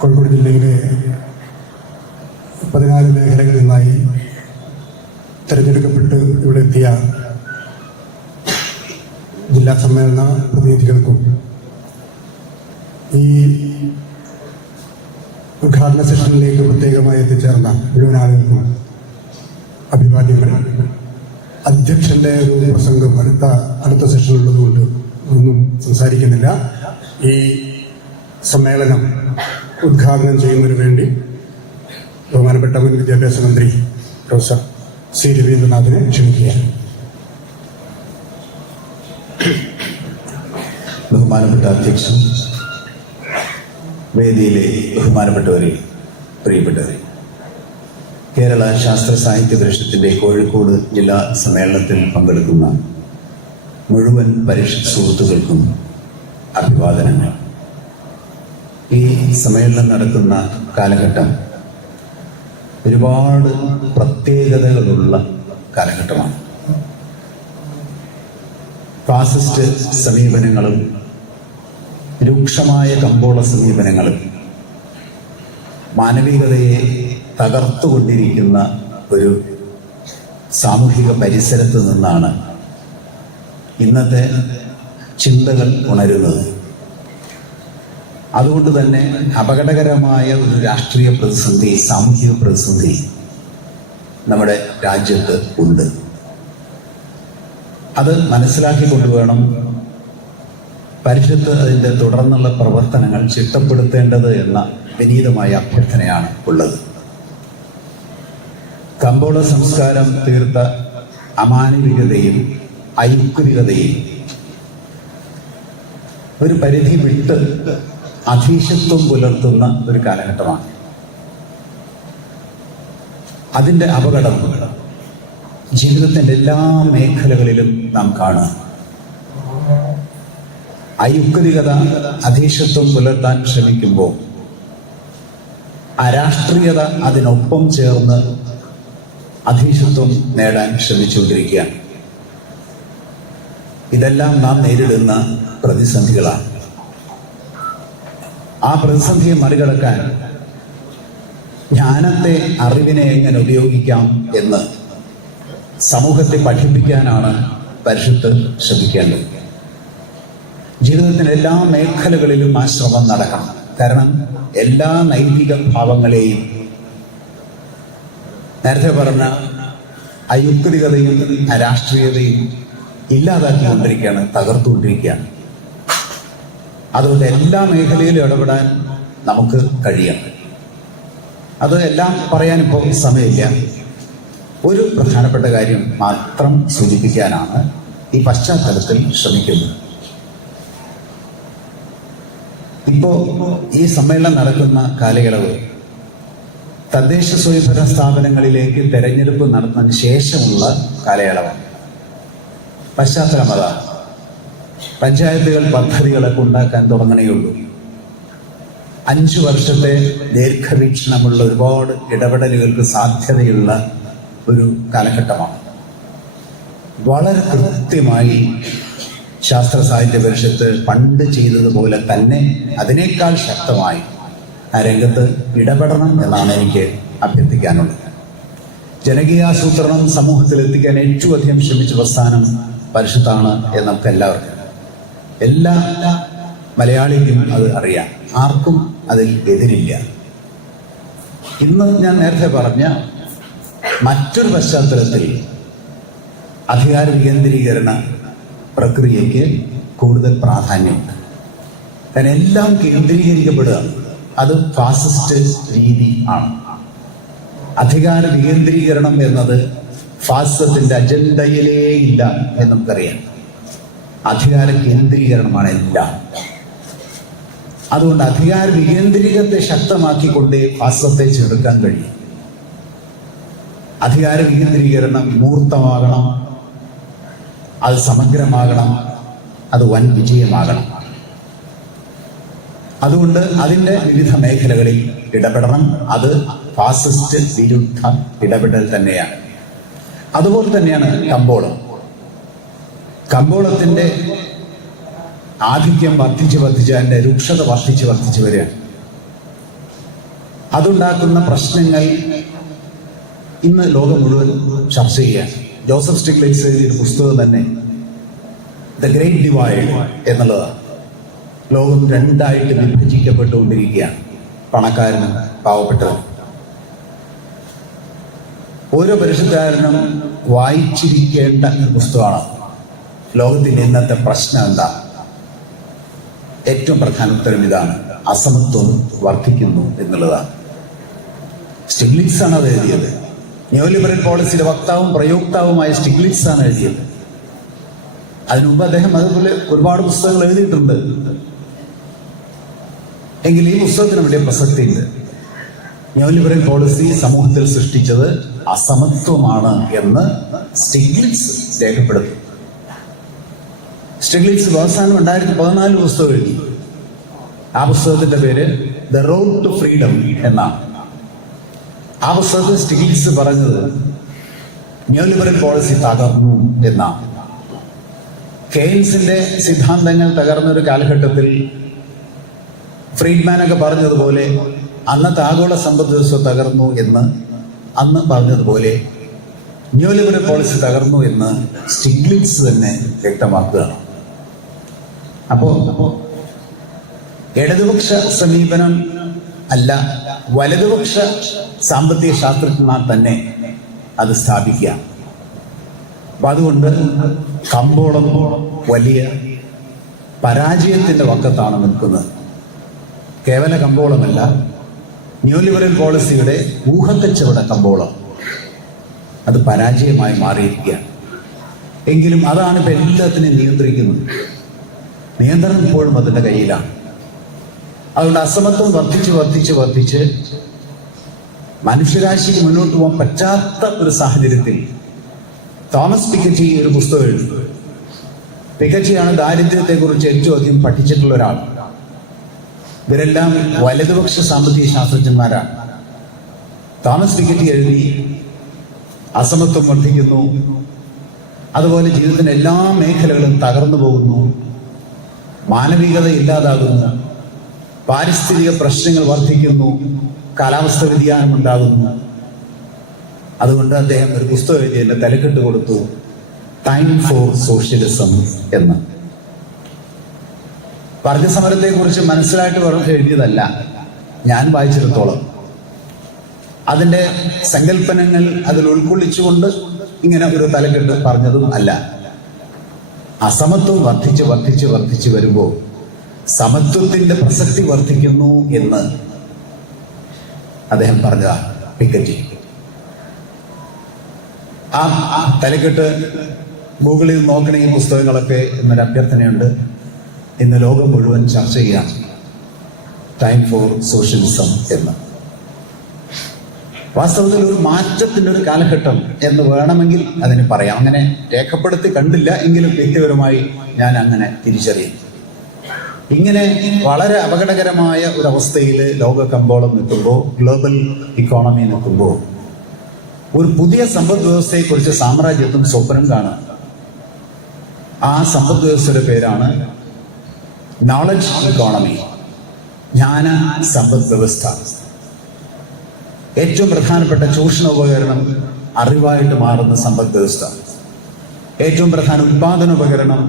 കോഴിക്കോട് ജില്ലയിലെ 14 മേഖലകളിൽ നിന്നായി തിരഞ്ഞെടുക്കപ്പെട്ട് ഇവിടെ എത്തിയ ജില്ലാ സമ്മേളന പ്രതിനിധികൾക്കും ഈ ഉദ്ഘാടന സെഷനിലേക്ക് പ്രത്യേകമായി എത്തിച്ചേർന്ന മുഴുവൻ ആളുകൾക്കും അഭിവാദ്യങ്ങൾ. അധ്യക്ഷന്റെ ഒരു പ്രസംഗം അടുത്ത സെഷനുള്ളതുകൊണ്ട് ഒന്നും സംസാരിക്കുന്നില്ല. ഈ സമ്മേളനം ഉദ്ഘാടനം ചെയ്യുന്നതിന് വേണ്ടി ബഹുമാനപ്പെട്ട മുൻ വിദ്യാഭ്യാസ മന്ത്രി പ്രൊഫസർ സി രവീന്ദ്രനാഥിനെ ക്ഷണിക്കുകയാണ്. ബഹുമാനപ്പെട്ട അധ്യക്ഷൻ, വേദിയിലെ ബഹുമാനപ്പെട്ടവരെ, പ്രിയപ്പെട്ടവരെ, കേരള ശാസ്ത്ര സാഹിത്യ പരിഷത്തിന്റെ കോഴിക്കോട് ജില്ലാ സമ്മേളനത്തിൽ പങ്കെടുക്കുന്ന മുഴുവൻ പരിഷത്ത് സുഹൃത്തുക്കൾക്കും അഭിവാദനങ്ങൾ. ഈ സമ്മേളനം നടക്കുന്ന കാലഘട്ടം ഒരുപാട് പ്രത്യേകതകളുള്ള കാലഘട്ടമാണ്. ഫാസിസ്റ്റ് സമീപനങ്ങളും രൂക്ഷമായ കമ്പോള സമീപനങ്ങളും മാനവികതയെ തകർത്തുകൊണ്ടിരിക്കുന്ന ഒരു സാമൂഹിക പരിസരത്ത് നിന്നാണ് ഇന്നത്തെ ചിന്തകൾ ഉണരുന്നത്. അതുകൊണ്ട് തന്നെ അപകടകരമായ ഒരു രാഷ്ട്രീയ പ്രതിസന്ധി, സാമൂഹിക പ്രതിസന്ധി നമ്മുടെ രാജ്യത്ത് ഉണ്ട്. അത് മനസ്സിലാക്കിക്കൊണ്ട് വേണം പരിഷത്ത് അതിൻ്റെ തുടർന്നുള്ള പ്രവർത്തനങ്ങൾ ചിട്ടപ്പെടുത്തേണ്ടത് എന്ന വിനീതമായ അഭ്യർത്ഥനയാണ് ഉള്ളത്. കമ്പോള സംസ്കാരം തീർത്ത അമാനവികതയും അയുക്തികതയും ഒരു പരിധി വിട്ട് അധീശത്വം പുലർത്തുന്ന ഒരു കാലഘട്ടമാണ്. അതിൻ്റെ അപകടം ജീവിതത്തിൻ്റെ എല്ലാ മേഖലകളിലും നാം കാണുക. അയുക്തികത അധീശത്വം പുലർത്താൻ ശ്രമിക്കുമ്പോൾ അരാഷ്ട്രീയത അതിനൊപ്പം ചേർന്ന് അധീശത്വം നേടാൻ ശ്രമിച്ചുകൊണ്ടിരിക്കുകയാണ്. ഇതെല്ലാം നാം നേരിടുന്ന പ്രതിസന്ധികളാണ്. ആ പ്രതിസന്ധിയെ മറികടക്കാൻ ജ്ഞാനത്തെ, അറിവിനെ എങ്ങനെ ഉപയോഗിക്കാം എന്ന് സമൂഹത്തെ പഠിപ്പിക്കാനാണ് പരിഷത്ത് ശ്രമിക്കേണ്ടത്. ജീവിതത്തിൻ്റെ എല്ലാ മേഖലകളിലും ആ ശ്രമം നടക്കണം. കാരണം എല്ലാ നൈതിക ഭാവങ്ങളെയും, നേരത്തെ പറഞ്ഞ അയുക്തികതയും അരാഷ്ട്രീയതയും ഇല്ലാതാക്കിക്കൊണ്ടിരിക്കുകയാണ്, തകർത്തുകൊണ്ടിരിക്കുകയാണ്. അതുകൊണ്ട് എല്ലാ മേഖലയിലും ഇടപെടാൻ നമുക്ക് കഴിയണം. അത് എല്ലാം പറയാൻ ഇപ്പോൾ സമയമില്ല. ഒരു പ്രധാനപ്പെട്ട കാര്യം മാത്രം സൂചിപ്പിക്കാനാണ് ഈ പശ്ചാത്തലത്തിൽ ശ്രമിക്കുന്നത്. ഇപ്പോൾ ഈ സമ്മേളനം നടക്കുന്ന കാലയളവ് തദ്ദേശ സ്വയംഭരണ സ്ഥാപനങ്ങളിലേക്ക് തെരഞ്ഞെടുപ്പ് നടന്നതിന് ശേഷമുള്ള കാലയളവാണ്. പശ്ചാത്തലം അതാണ്. പഞ്ചായത്തുകൾ പദ്ധതികളൊക്കെ ഉണ്ടാക്കാൻ തുടങ്ങണേയുള്ളൂ. 5 വർഷത്തെ ദീർഘവീക്ഷണമുള്ള ഒരുപാട് ഇടപെടലുകൾക്ക് സാധ്യതയുള്ള ഒരു കാലഘട്ടമാണ്. വളരെ കൃത്യമായി ശാസ്ത്ര സാഹിത്യ പരിഷത്ത് പണ്ട് ചെയ്തതുപോലെ തന്നെ അതിനേക്കാൾ ശക്തമായി ആ രംഗത്ത് ഇടപെടണം എന്നാണ് എനിക്ക് അഭ്യർത്ഥിക്കാനുള്ളത്. ജനകീയാസൂത്രണം സമൂഹത്തിൽ എത്തിക്കാൻ ഏറ്റവും അധികം ശ്രമിച്ച പ്രസ്ഥാനം പരിഷത്താണ് എന്ന് നമുക്ക് എല്ലാവർക്കും, എല്ലാ മലയാളിക്കും അത് അറിയാം. ആർക്കും അതിൽ എതിരില്ല. ഇന്ന് ഞാൻ നേരത്തെ പറഞ്ഞ മറ്റൊരു പശ്ചാത്തലത്തിൽ അധികാര വികേന്ദ്രീകരണ പ്രക്രിയയ്ക്ക് കൂടുതൽ പ്രാധാന്യമുണ്ട്. കാരണം എല്ലാം കേന്ദ്രീകരിക്കപ്പെടുകയാണ്. അത് ഫാസിസ്റ്റ് രീതി ആണ്. അധികാര വികേന്ദ്രീകരണം എന്നത് ഫാസിസത്തിന്റെ അജണ്ടയിലേ ഇല്ല എന്ന് നമുക്കറിയാം. അധികാര കേന്ദ്രീകരണമാണ് എല്ലാം. അതുകൊണ്ട് അധികാര വികേന്ദ്രീകരണത്തെ ശക്തമാക്കിക്കൊണ്ടേ ഫാസിസത്തെ ചെറുക്കാൻ കഴിയും. അധികാര വികേന്ദ്രീകരണം മൂർത്തമാകണം, അത് സമഗ്രമാകണം, അത് വൻ വിജയമാകണം. അതുകൊണ്ട് അതിൻ്റെ വിവിധ മേഖലകളിൽ ഇടപെടണം. അത് ഫാസിസ്റ്റ് വിരുദ്ധ ഇടപെടൽ തന്നെയാണ്. അതുപോലെ തന്നെയാണ് കമ്പോളം. കമ്പോളത്തിൻ്റെ ആധിക്യം വർദ്ധിച്ച് അതിൻ്റെ രൂക്ഷത വർദ്ധിച്ച് വരികയാണ്. അതുണ്ടാക്കുന്ന പ്രശ്നങ്ങൾ ഇന്ന് ലോകം മുഴുവൻ ചർച്ച ചെയ്യാൻ ജോസഫ് സ്റ്റിഗ്ലിറ്റ്സ് എഴുതിയ ഒരു പുസ്തകം തന്നെ ദ ഗ്രേറ്റ് ഡിവൈഡ് എന്നുള്ളതാണ്. ലോകം രണ്ടായിട്ട് വിഭജിക്കപ്പെട്ടുകൊണ്ടിരിക്കുകയാണ്, പണക്കാരനും പാവപ്പെട്ടവനും. ഓരോ പരിശുദ്ധക്കാരനും വായിച്ചിരിക്കേണ്ട ഒരു പുസ്തകമാണ്. ലോകത്തിന്റെ ഇന്നത്തെ പ്രശ്നം എന്താ? ഏറ്റവും പ്രധാന ഉത്തരം ഇതാണ്: അസമത്വം വർദ്ധിക്കുന്നു എന്നുള്ളതാണ്. സ്റ്റിഗ്ലിറ്റ്സ് ആണ് അത് എഴുതിയത്. ന്യൂ ലിബറൽ പോളിസിയുടെ വക്താവും പ്രയോക്താവുമായ സ്റ്റിഗ്ലിറ്റ്സ് ആണ് എഴുതിയത്. അതിനുമുമ്പ് അദ്ദേഹം അതുപോലെ ഒരുപാട് പുസ്തകങ്ങൾ എഴുതിയിട്ടുണ്ട്. എങ്കിൽ ഈ പുസ്തകത്തിന് വലിയ പ്രസക്തിയുണ്ട്. ന്യൂ ലിബറൽ പോളിസി സമൂഹത്തിൽ സൃഷ്ടിച്ചത് അസമത്വമാണ് എന്ന് സ്റ്റിഗ്ലിറ്റ്സ് രേഖപ്പെടുത്തി. സ്റ്റിഗ്ലിറ്റ്സ് അവസാനം 2014 പുസ്തകം എഴുതി. ആ പുസ്തകത്തിന്റെ പേര് ദ റോഡ് ടു ഫ്രീഡം എന്നാണ്. ആ പുസ്തകത്തിൽ സ്റ്റിഗ്ലിറ്റ്സ് പറഞ്ഞത് ന്യൂ ലിബറൽ പോളിസി തകർന്നു എന്നാണ്. കെയ്ൻസിന്റെ സിദ്ധാന്തങ്ങൾ തകർന്ന ഒരു കാലഘട്ടത്തിൽ ഫ്രീഡ്മാനൊക്കെ പറഞ്ഞതുപോലെ അന്നത്തെ ആഗോള സമ്പദ് വ്യവസ്ഥ തകർന്നു എന്ന് അന്ന് പറഞ്ഞതുപോലെ ന്യൂ ലിബറൽ പോളിസി തകർന്നു എന്ന് സ്റ്റിഗ്ലിറ്റ്സ് തന്നെ വ്യക്തമാക്കുകയാണ്. അപ്പോ ഇടതുപക്ഷ സമീപനം അല്ല, വലതുപക്ഷ സാമ്പത്തിക ശാസ്ത്രജ്ഞന്മാർ തന്നെ അത് സ്ഥാപിക്കുക. അപ്പൊ അതുകൊണ്ട് കമ്പോളം വലിയ പരാജയത്തിന്റെ വക്കത്താണ് നിൽക്കുന്നത്. കേവല കമ്പോളമല്ല, ന്യൂ ലിബറൽ പോളിസിയുടെ ഊഹക്കച്ചവട കമ്പോളം അത് പരാജയമായി മാറിയിരിക്കുകയാണ്. എങ്കിലും അതാണ് ഇപ്പൊ എല്ലാത്തിനെയും നിയന്ത്രിക്കുന്നത്. നിയന്ത്രണം ഇപ്പോഴും അതിന്റെ കയ്യിലാണ്. അതുകൊണ്ട് അസമത്വം വർദ്ധിച്ച് മനുഷ്യരാശിക്ക് മുന്നോട്ട് പോകാൻ പറ്റാത്ത ഒരു സാഹചര്യത്തിൽ തോമസ് പിക്കറ്റി ഒരു പുസ്തകം എഴുതി. പിക്കറ്റിയാണ് ദാരിദ്ര്യത്തെക്കുറിച്ച് ഏറ്റവും അധികം പഠിച്ചിട്ടുള്ള ഒരാൾ. ഇവരെല്ലാം വലതുപക്ഷ സാമ്പത്തിക ശാസ്ത്രജ്ഞന്മാരാണ്. തോമസ് പിക്കറ്റി എഴുതി അസമത്വം വർദ്ധിക്കുന്നു, അതുപോലെ ജീവിതത്തിന്റെ എല്ലാ മേഖലകളും തകർന്നു പോകുന്നു, മാനവികത ഇല്ലാതാകുന്നു, പാരിസ്ഥിതിക പ്രശ്നങ്ങൾ വർദ്ധിക്കുന്നു, കാലാവസ്ഥ വ്യതിയാനം ഉണ്ടാകുന്നു. അതുകൊണ്ട് അദ്ദേഹം ഒരു പുസ്തകം എഴുതി എന്റെ തലക്കെട്ട് കൊടുത്തു, ടൈം ഫോർ സോഷ്യലിസം എന്ന്. വർഗ സമരത്തെ കുറിച്ച് മനസ്സിലായിട്ട് എഴുതിയതല്ല, ഞാൻ വായിച്ചിടത്തോളം. അതിന്റെ സങ്കല്പനങ്ങൾ അതിൽ ഉൾക്കൊള്ളിച്ചുകൊണ്ട് ഇങ്ങനെ ഒരു തലക്കെട്ട് പറഞ്ഞതും അല്ല. അസമത്വം വർദ്ധിച്ച് വരുമ്പോൾ സമത്വത്തിന്റെ പ്രസക്തി വർദ്ധിക്കുന്നു എന്ന് അദ്ദേഹം പറഞ്ഞതാണ് പിക്കറ്റി. ആ തലക്കെട്ട് ഗൂഗിളിൽ നോക്കണ ഈ പുസ്തകങ്ങളൊക്കെ എന്നൊരു അഭ്യർത്ഥനയുണ്ട്. ഇന്ന് ലോകം മുഴുവൻ ചർച്ച ചെയ്യാം ടൈം ഫോർ സോഷ്യലിസം എന്ന്. വാസ്തവത്തിൽ ഒരു മാറ്റത്തിന്റെ ഒരു കാലഘട്ടം എന്ന് വേണമെങ്കിൽ അതിന് പറയാം. അങ്ങനെ രേഖപ്പെടുത്തി കണ്ടില്ല എങ്കിലും വ്യക്തിപരമായി ഞാൻ അങ്ങനെ തിരിച്ചറിയുന്നു. ഇങ്ങനെ വളരെ അപകടകരമായ ഒരു അവസ്ഥയിൽ ലോക കമ്പോളം നിൽക്കുമ്പോൾ, ഗ്ലോബൽ ഇക്കോണമി നിൽക്കുമ്പോൾ, ഒരു പുതിയ സമ്പദ് വ്യവസ്ഥയെക്കുറിച്ച് സാമ്രാജ്യത്വം സ്വപ്നം കാണുക. ആ സമ്പദ് വ്യവസ്ഥയുടെ പേരാണ് നോളജ് ഇക്കോണമി, ജ്ഞാന സമ്പദ് വ്യവസ്ഥ. ഏറ്റവും പ്രധാനപ്പെട്ട ചൂഷണ ഉപകരണം അറിവായിട്ട് മാറുന്ന സമ്പദ് വ്യവസ്ഥ. ഏറ്റവും പ്രധാന ഉത്പാദന ഉപകരണം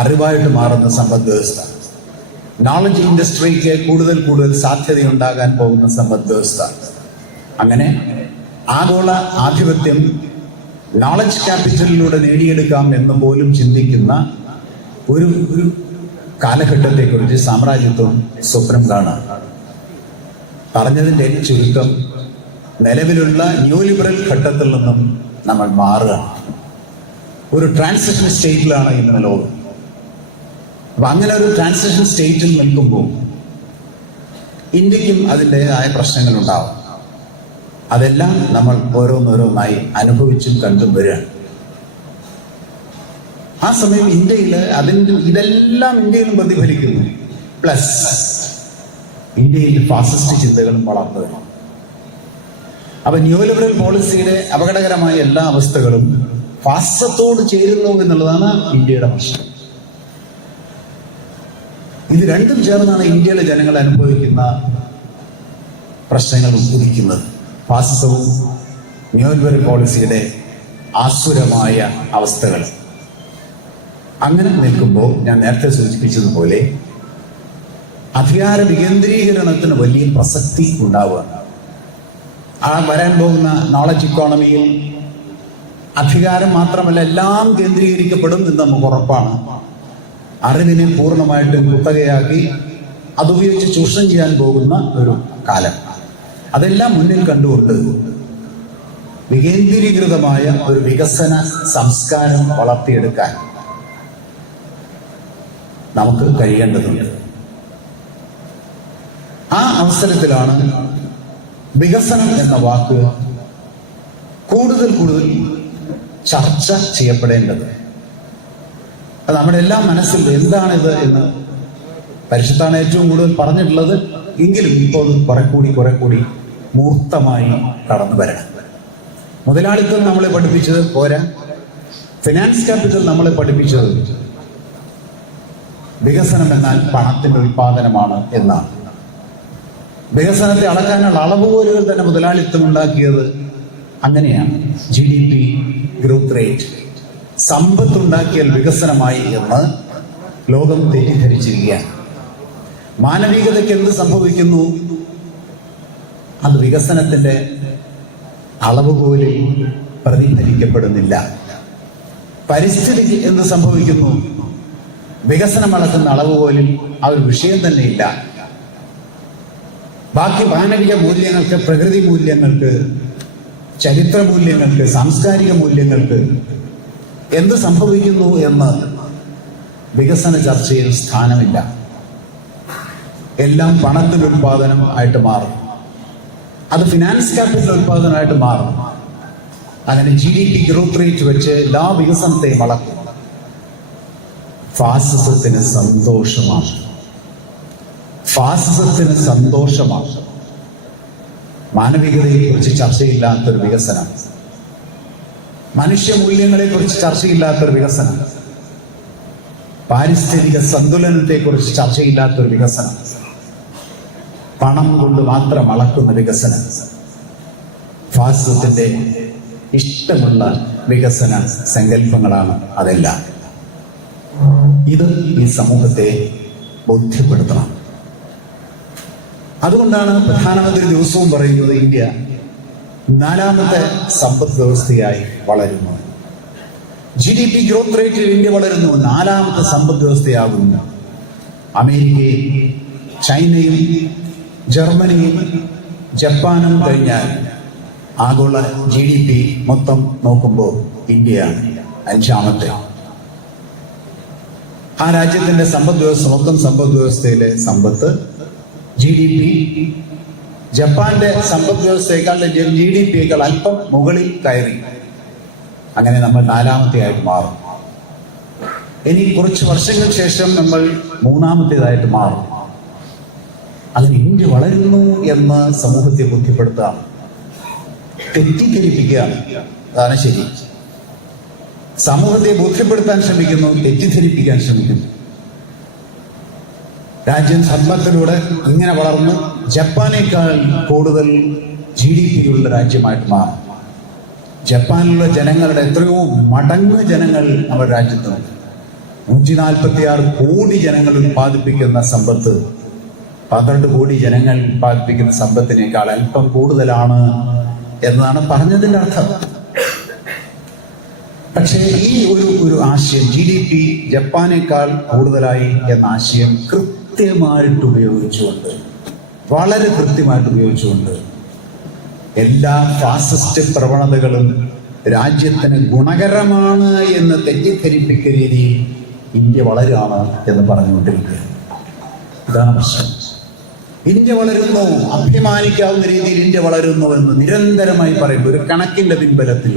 അറിവായിട്ട് മാറുന്ന സമ്പദ് വ്യവസ്ഥ. നോളജ് ഇൻഡസ്ട്രിക്ക് കൂടുതൽ സാധ്യതയുണ്ടാകാൻ പോകുന്ന സമ്പദ് വ്യവസ്ഥ. അങ്ങനെ ആഗോള ആധിപത്യം നോളജ് ക്യാപിറ്റലിലൂടെ നേടിയെടുക്കാം എന്ന് പോലും ചിന്തിക്കുന്ന ഒരു കാലഘട്ടത്തെക്കുറിച്ച് സാമ്രാജ്യത്വം സ്വപ്നം കാണാം. പറഞ്ഞതിൻ്റെ ചുരുക്കം, നിലവിലുള്ള ന്യൂ ലിബറൽ ഘട്ടത്തിൽ നിന്നും നമ്മൾ മാറുകയാണ്. ഒരു ട്രാൻസിഷൻ സ്റ്റേറ്റിലാണ് ഇന്ന് ലോകം. അപ്പൊ അങ്ങനെ ഒരു ട്രാൻസിഷൻ സ്റ്റേറ്റിൽ നിൽക്കുമ്പോൾ ഇന്ത്യക്കും അതിൻ്റെതായ പ്രശ്നങ്ങൾ ഉണ്ടാവും. അതെല്ലാം നമ്മൾ ഓരോന്നോരോന്നായി അനുഭവിച്ചും കണ്ടും വരികയാണ്. ആ സമയം ഇന്ത്യയിൽ ഇതെല്ലാം ഇന്ത്യയിലും പ്രതിഫലിക്കുന്നു. പ്ലസ് ഇന്ത്യയിൽ ഫാസിസ്റ്റ് ചിന്തകളും വളർന്നു വരും. അപ്പൊ ന്യൂ ലിബറൽ പോളിസിയുടെ അപകടകരമായ എല്ലാ അവസ്ഥകളും ഫാസിസത്തോട് ചേരുന്നു എന്നുള്ളതാണ് ഇന്ത്യയുടെ പ്രശ്നം. ഇത് രണ്ടും ചേർന്നാണ് ഇന്ത്യയിലെ ജനങ്ങൾ അനുഭവിക്കുന്ന പ്രശ്നങ്ങൾ ഉദ്ഭവിക്കുന്നത്. ഫാസിസവും ന്യൂലിബറൽ പോളിസിയുടെ ആസുരമായ അവസ്ഥകൾ. അങ്ങനെ നിൽക്കുമ്പോൾ ഞാൻ നേരത്തെ സൂചിപ്പിച്ചതുപോലെ അധികാര വികേന്ദ്രീകരണത്തിന് വലിയ പ്രസക്തി ഉണ്ടാവുകയാണ്. വരാൻ പോകുന്ന നോളജ് ഇക്കോണമിയിൽ അധികാരം മാത്രമല്ല എല്ലാം കേന്ദ്രീകരിക്കപ്പെടും എന്ന് നമുക്ക് ഉറപ്പാണ്. അറിവിനെ പൂർണ്ണമായിട്ടും കുത്തകയാക്കി അതുപയോഗിച്ച് ചൂഷണം ചെയ്യാൻ പോകുന്ന ഒരു കാലം. അതെല്ലാം മുന്നിൽ കണ്ടുകൊണ്ട് വികേന്ദ്രീകൃതമായ ഒരു വികസന സംസ്കാരം വളർത്തിയെടുക്കാൻ നമുക്ക് കഴിയേണ്ടതുണ്ട്. ആ അവസരത്തിലാണ് വികസനം എന്ന വാക്ക് കൂടുതൽ ചർച്ച ചെയ്യപ്പെടേണ്ടത്. അത് നമ്മുടെ എല്ലാം മനസ്സിൽ എന്താണിത് എന്ന് പരിശുദ്ധാണ് ഏറ്റവും കൂടുതൽ പറഞ്ഞിട്ടുള്ളത്. എങ്കിലും ഇപ്പോൾ കുറെ കൂടി മൂർത്തമായി കടന്നു വരണം. മുതലാളിത്തം നമ്മളെ പഠിപ്പിച്ചത് പോരാ, ഫിനാൻസ് ക്യാപിറ്റൽ നമ്മളെ പഠിപ്പിച്ചത് വികസനം എന്നാൽ പണത്തിന്റെ ഉൽപാദനമാണ് എന്നാണ്. വികസനത്തെ അളക്കാനുള്ള അളവുകോലുകൾ തന്നെ മുതലാളിത്തം ഉണ്ടാക്കിയത് അങ്ങനെയാണ്. GDP ഗ്രോത്ത് റേറ്റ്, സമ്പത്തുണ്ടാക്കിയാൽ വികസനമായി എന്ന് ലോകം തെറ്റിദ്ധരിച്ചിരിക്കുകയാണ്. മാനവികതയ്ക്ക് എന്ത് സംഭവിക്കുന്നു? അത് വികസനത്തിന്റെ അളവുകോലിൽ പ്രതിഫലിക്കപ്പെടുന്നില്ല. പരിസ്ഥിതിക്ക് എന്ത് സംഭവിക്കുന്നു? വികസനം അളക്കുന്ന അളവുകോലിൽ ആ ഒരു വിഷയം തന്നെ ഇല്ല. ബാക്കി മാനവിക മൂല്യങ്ങൾക്ക്, പ്രകൃതി മൂല്യങ്ങൾക്ക്, ചരിത്ര മൂല്യങ്ങൾക്ക്, സാംസ്കാരിക മൂല്യങ്ങൾക്ക് എന്ത് സംഭവിക്കുന്നു എന്ന് വികസന ചർച്ചയിൽ സ്ഥാനമില്ല. എല്ലാം പണത്തിന്റെ ഉൽപാദനം ആയിട്ട് മാറും. അത് ഫിനാൻസ് ക്യാപിറ്റൽ ഉൽപാദനമായിട്ട് മാറും. അങ്ങനെ GDP ഗ്രോത്ത് റേറ്റ് വെച്ച് എല്ലാ വികസനത്തെയും വളർത്തും. ഫാസിസത്തിന് സന്തോഷമാണ്. മാനവികതയെ കുറിച്ച് ചർച്ചയില്ലാത്തൊരു വികസനം, മനുഷ്യമൂല്യങ്ങളെ കുറിച്ച് ചർച്ചയില്ലാത്തൊരു വികസനം, പാരിസ്ഥിതിക സന്തുലനത്തെ കുറിച്ച് ചർച്ചയില്ലാത്തൊരു വികസനം, പണം കൊണ്ട് മാത്രം അളക്കുന്ന വികസനം, ഫാസിസത്തിന്റെ ഇഷ്ടമുള്ള വികസന സങ്കല്പങ്ങളാണ് അതെല്ലാം. ഇത് ഈ സമൂഹത്തെ ബോധ്യപ്പെടുത്തണം. അതുകൊണ്ടാണ് പ്രധാനമന്ത്രി ദിവസവും പറയുന്നത് ഇന്ത്യ 4ാമത്തെ സമ്പദ് വ്യവസ്ഥയായി വളരുന്നു. GDP ഗ്രോത്ത് റേറ്റിൽ ഇന്ത്യ വളരുന്നു, 4ാമത്തെ സമ്പദ് വ്യവസ്ഥയാകുന്നു. അമേരിക്കയും ചൈനയും ജർമ്മനിയും ജപ്പാനും കഴിഞ്ഞാൽ ആഗോള GDP മൊത്തം നോക്കുമ്പോൾ ഇന്ത്യയാണ് 5ാമത്തെ. ആ രാജ്യത്തിന്റെ സമ്പദ് വ്യവസ്ഥ, മൊത്തം സമ്പദ് വ്യവസ്ഥയിലെ സമ്പത്ത് GDP ജപ്പാന്റെ സമ്പദ് വ്യവസ്ഥയേക്കാൾ GDPയേക്കാൾ അല്പം മുകളിൽ കയറി. അങ്ങനെ നമ്മൾ 4ാമത്തെ ആയിട്ട് മാറും. ഇനി കുറച്ച് വർഷങ്ങൾക്ക് ശേഷം നമ്മൾ 3ാമത്തേതായിട്ട് മാറും. അതിന് ഇന്ത്യ വളരുന്നു എന്ന് സമൂഹത്തെ ബോധ്യപ്പെടുത്തുകയാണ്, തെറ്റിദ്ധരിപ്പിക്കുകയാണ്. അതാണ് ശരി. സമൂഹത്തെ ബോധ്യപ്പെടുത്താൻ ശ്രമിക്കുന്നു, തെറ്റിദ്ധരിപ്പിക്കാൻ ശ്രമിക്കുന്നു. രാജ്യം സമ്പത്തിലൂടെ ഇങ്ങനെ വളർന്ന് ജപ്പാനേക്കാൾ കൂടുതൽ GDP ഉള്ള രാജ്യമായിട്ട് മാറും. ജപ്പാനിലുള്ള ജനങ്ങളുടെ എത്രയോ മടങ്ങ് ജനങ്ങൾ നമ്മുടെ രാജ്യത്തുണ്ട്. 146 കോടി ജനങ്ങൾ ഉത്പാദിപ്പിക്കുന്ന സമ്പത്ത് 12 കോടി ജനങ്ങൾ ഉത്പാദിപ്പിക്കുന്ന സമ്പത്തിനേക്കാൾ അല്പം കൂടുതലാണ് എന്നതാണ് പറഞ്ഞതിന്റെ അർത്ഥം. പക്ഷേ ഈ ഒരു ആശയം, GDP ജപ്പാനേക്കാൾ കൂടുതലായി എന്ന ആശയം കൃത്യമായിട്ട് ഉപയോഗിച്ചുകൊണ്ട്, വളരെ കൃത്യമായിട്ട് ഉപയോഗിച്ചുകൊണ്ട് എല്ലാ ഫാസിസ്റ്റ് പ്രവണതകളും രാജ്യത്തിന് ഗുണകരമാണ് എന്ന് തെറ്റിദ്ധരിപ്പിക്കുന്ന രീതിയിൽ ഇന്ത്യ വളരുകയാണ് എന്ന് പറഞ്ഞുകൊണ്ടിരിക്കുക. ഇതാണ് പ്രശ്നം. ഇന്ത്യ വളരുന്നു, അഭിമാനിക്കാവുന്ന രീതിയിൽ ഇന്ത്യ വളരുന്നു എന്ന് നിരന്തരമായി പറയുമ്പോൾ ഒരു കണക്കിന്റെ പിൻബലത്തിൽ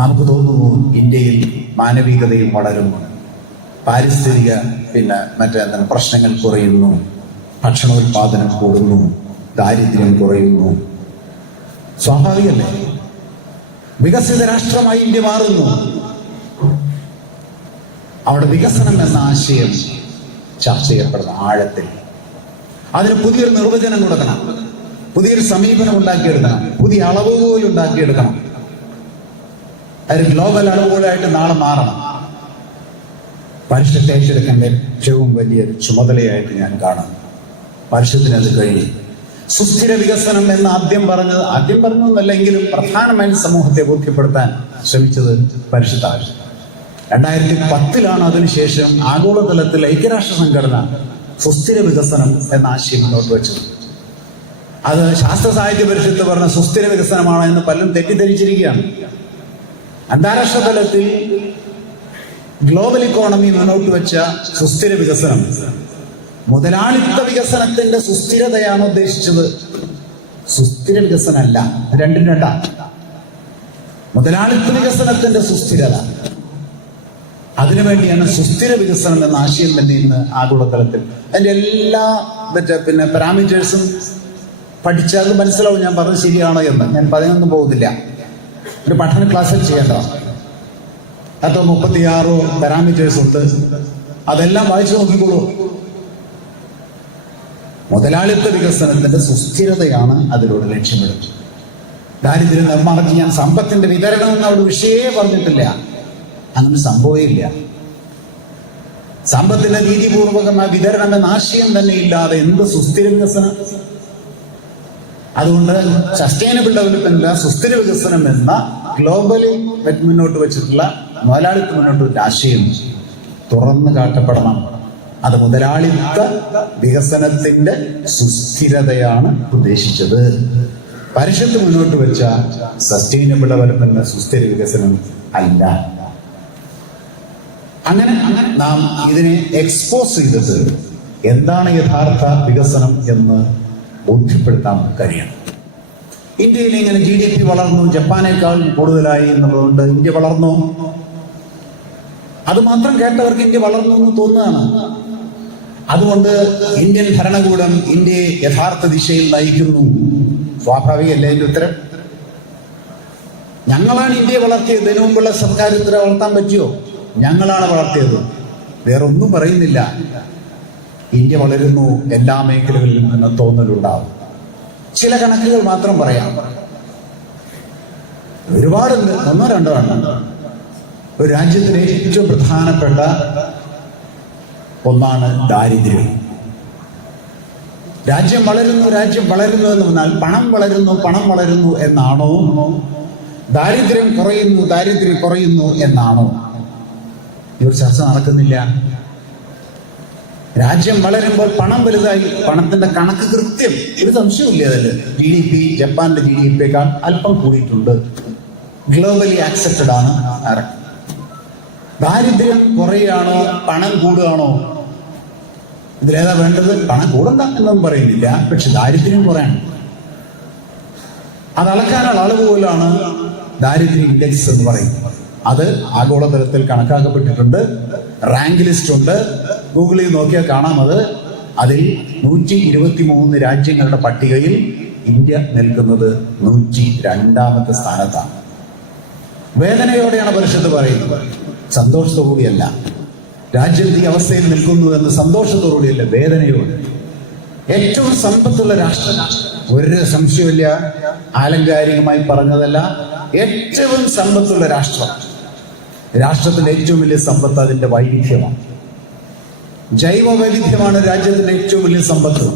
നമുക്ക് തോന്നുന്നു ഇന്ത്യയിൽ മാനവികതയും വളരുന്നു, പാരിസ്ഥിതിക പ്രശ്നങ്ങൾ കുറയുന്നു, ഭക്ഷണോൽപാദനം കൂടുന്നു, ദാരിദ്ര്യം കുറയുന്നു. സ്വാഭാവികമല്ലേ? വികസിത രാഷ്ട്രമായി ഇന്ത്യ മാറുന്നു. അവിടെ വികസനം എന്ന ആശയം ചർച്ച ചെയ്യപ്പെടുന്ന ആഴത്തിൽ അതിന് പുതിയൊരു നിർവചനം കൊടുക്കണം. പുതിയൊരു സമീപനം ഉണ്ടാക്കിയെടുക്കണം, പുതിയ അളവുകോൽ ഉണ്ടാക്കിയെടുക്കണം. അത് ഗ്ലോബൽ അളവുകോലായിട്ട് നാളെ മാറണം. പരിഷത്ത് ഏറ്റെടുക്കേണ്ട ഏറ്റവും വലിയ ചുമതലയായിട്ട് ഞാൻ കാണുന്നു. പരിഷത്തിന് അത് കഴിഞ്ഞു. സുസ്ഥിര വികസനം എന്ന് ആദ്യം പറഞ്ഞതെന്നെങ്കിലും പ്രധാനമായും സമൂഹത്തെ ബോധ്യപ്പെടുത്താൻ ശ്രമിച്ചത് പരിഷത്താണ്. 2010 അതിനുശേഷം ആഗോളതലത്തിൽ ഐക്യരാഷ്ട്ര സംഘടന സുസ്ഥിര വികസനം എന്ന ആശയം മുന്നോട്ട് വെച്ചത്. അത് ശാസ്ത്ര സാഹിത്യ പരിഷത്ത് പറഞ്ഞ സുസ്ഥിര വികസനമാണ് എന്ന് പലരും തെറ്റിദ്ധരിച്ചിരിക്കുകയാണ്. അന്താരാഷ്ട്ര തലത്തിൽ ഗ്ലോബൽ ഇക്കോണമി മുന്നോട്ട് വെച്ച സുസ്ഥിര വികസനം മുതലാളിത്ത വികസനത്തിന്റെ സുസ്ഥിരതയാണ് ഉദ്ദേശിച്ചത്. സുസ്ഥിര വികസനമല്ല, രണ്ടും രണ്ടാണ്. മുതലാളിത്ത വികസനത്തിന്റെ സുസ്ഥിരത, അതിനുവേണ്ടിയാണ് സുസ്ഥിര വികസനം എന്ന ആശയം തന്നെ ഇന്ന് ആഗോളതലത്തിൽ. അതിന്റെ എല്ലാ പാരാമീറ്റേഴ്സും പഠിച്ചാൽ മനസ്സിലാവും ഞാൻ പറഞ്ഞത് ശരിയാണോ എന്ന്. ഞാൻ പറയാനൊന്നും പോകുന്നില്ല, ഒരു പഠന ക്ലാസ്സിൽ ചെയ്യേണ്ടതാണ്. അത് 36 പാരാമീറ്റേഴ്സ് ഉണ്ട്, അതെല്ലാം വായിച്ചു നോക്കിക്കോളൂ. മുതലാളിത്ത വികസനത്തിന്റെ സുസ്ഥിരതയാണ് അതിലൂടെ ലക്ഷ്യമിടുന്നത്. ദാരിദ്ര്യ നിർമ്മാർജ്ജനം, ഞാൻ സമ്പത്തിന്റെ വിതരണം എന്ന ഒരു വിഷയമേ പറഞ്ഞിട്ടില്ല. അങ്ങനെ സംഭവമില്ല. സമ്പത്തിന്റെ നീതിപൂർവകമായ വിതരണം എന്ന ആശയം തന്നെ ഇല്ലാതെ എന്ത് സുസ്ഥിര വികസനം? അതുകൊണ്ട് സസ്റ്റൈനബിൾ ഡെവലപ്മെന്റ്, സുസ്ഥിര വികസനം എന്ന ഗ്ലോബലി മുന്നോട്ട് വെച്ചിട്ടുള്ള മുതലാളിത്തം മുന്നോട്ട് വെച്ച ആശയം തുറന്നു കാട്ടപ്പെടണം. അത് മുതലാളിത്ത വികസനത്തിന്റെ സുസ്ഥിരതയാണ് ഉദ്ദേശിച്ചത്. പരിഷത്ത് മുന്നോട്ട് വെച്ച സസ്റ്റൈനബിൾ ഡെവലപ്മെന്റ് സുസ്ഥിര വികസനം അല്ല. അങ്ങനെ നാം ഇതിനെ എക്സ്പോസ് ചെയ്തിട്ട് എന്താണ് യഥാർത്ഥ വികസനം എന്ന് ബോധ്യപ്പെടുത്താൻ കഴിയണം. ഇന്ത്യയിൽ ഇങ്ങനെ GDP വളർന്നു, ജപ്പാനേക്കാൾ കൂടുതലായി എന്നുള്ളതുകൊണ്ട് ഇന്ത്യ വളർന്നു, അത് മാത്രം കേട്ടവർക്ക് ഇന്ത്യ വളർന്നു എന്ന് തോന്നുകയാണ്. അതുകൊണ്ട് ഇന്ത്യൻ ഭരണകൂടം ഇന്ത്യയെ യഥാർത്ഥ ദിശയിൽ നയിക്കുന്നു. സ്വാഭാവികമല്ലേ അതിന്റെ ഉത്തരം? ഞങ്ങളാണ് ഇന്ത്യയെ വളർത്തിയത്, ഇതിനു മുമ്പുള്ള സർക്കാർ ഇത്ര വളർത്താൻ പറ്റിയോ? ഞങ്ങളാണ് വളർത്തിയത്. വേറൊന്നും പറയുന്നില്ല. ഇന്ത്യ വളരുന്നു എല്ലാ മേഖലകളിലും എന്ന തോന്നലുണ്ടാവും. ചില കണക്കുകൾ മാത്രം പറയാം, ഒരുപാടുണ്ട്, ഒന്നോ രണ്ടോ എണ്ണം. ഒരു രാജ്യത്തിലെ ഏറ്റവും പ്രധാനപ്പെട്ട ഒന്നാണ് ദാരിദ്ര്യം. രാജ്യം വളരുന്നു എന്ന് പറഞ്ഞാൽ പണം വളരുന്നു എന്നാണോ? ദാരിദ്ര്യം കുറയുന്നു എന്നാണോ? ഈ ഒരു ചർച്ച നടക്കുന്നില്ല. രാജ്യം വളരുമ്പോൾ പണം വലുതായി, പണത്തിന്റെ കണക്ക് കൃത്യം, ഒരു സംശയമില്ല അതിൽ. GDP ജപ്പാന്റെ GDPയേക്കാൾ അല്പം കൂടിയിട്ടുണ്ട്, ഗ്ലോബലി ആക്സെപ്റ്റഡ് ആണ്. ദാരിദ്ര്യം കുറയാണോ പണം കൂടുകയാണോ? ഇതിലേതാ വേണ്ടത്? പണം കൂടണ്ട എന്നൊന്നും പറയുന്നില്ല, പക്ഷെ ദാരിദ്ര്യം കുറയണം. അത് അളക്കാനുള്ള അളവുപോലാണ് ദാരിദ്ര്യ ഇൻഡെക്സ് എന്ന് പറയുന്നത്. അത് ആഗോളതലത്തിൽ കണക്കാക്കപ്പെട്ടിട്ടുണ്ട്, റാങ്ക് ലിസ്റ്റ് ഉണ്ട്, ഗൂഗിളിൽ നോക്കിയാൽ കാണാം. അതിൽ 123 രാജ്യങ്ങളുടെ പട്ടികയിൽ ഇന്ത്യ നിൽക്കുന്നത് 102ാമത്തെ സ്ഥാനത്താണ്. വേദനയോടെയാണ് പരിഷത്ത് പറയുന്നത്, സന്തോഷത്തോടുകൂടിയല്ല. രാജ്യം ഈ അവസ്ഥയിൽ നിൽക്കുന്നു എന്ന് സന്തോഷത്തോടുകൂടിയല്ല, വേദനയോടെ. ഏറ്റവും സമ്പത്തുള്ള രാഷ്ട്രം, ഒരു സംശയമില്ല, ആലങ്കാരികമായി പറഞ്ഞതല്ല, ഏറ്റവും സമ്പത്തുള്ള രാഷ്ട്രത്തിന്റെ ഏറ്റവും വലിയ സമ്പത്ത് അതിന്റെ വൈവിധ്യമാണ്. ജൈവ വൈവിധ്യമാണ് രാജ്യത്തിന്റെ ഏറ്റവും വലിയ സമ്പത്ത്.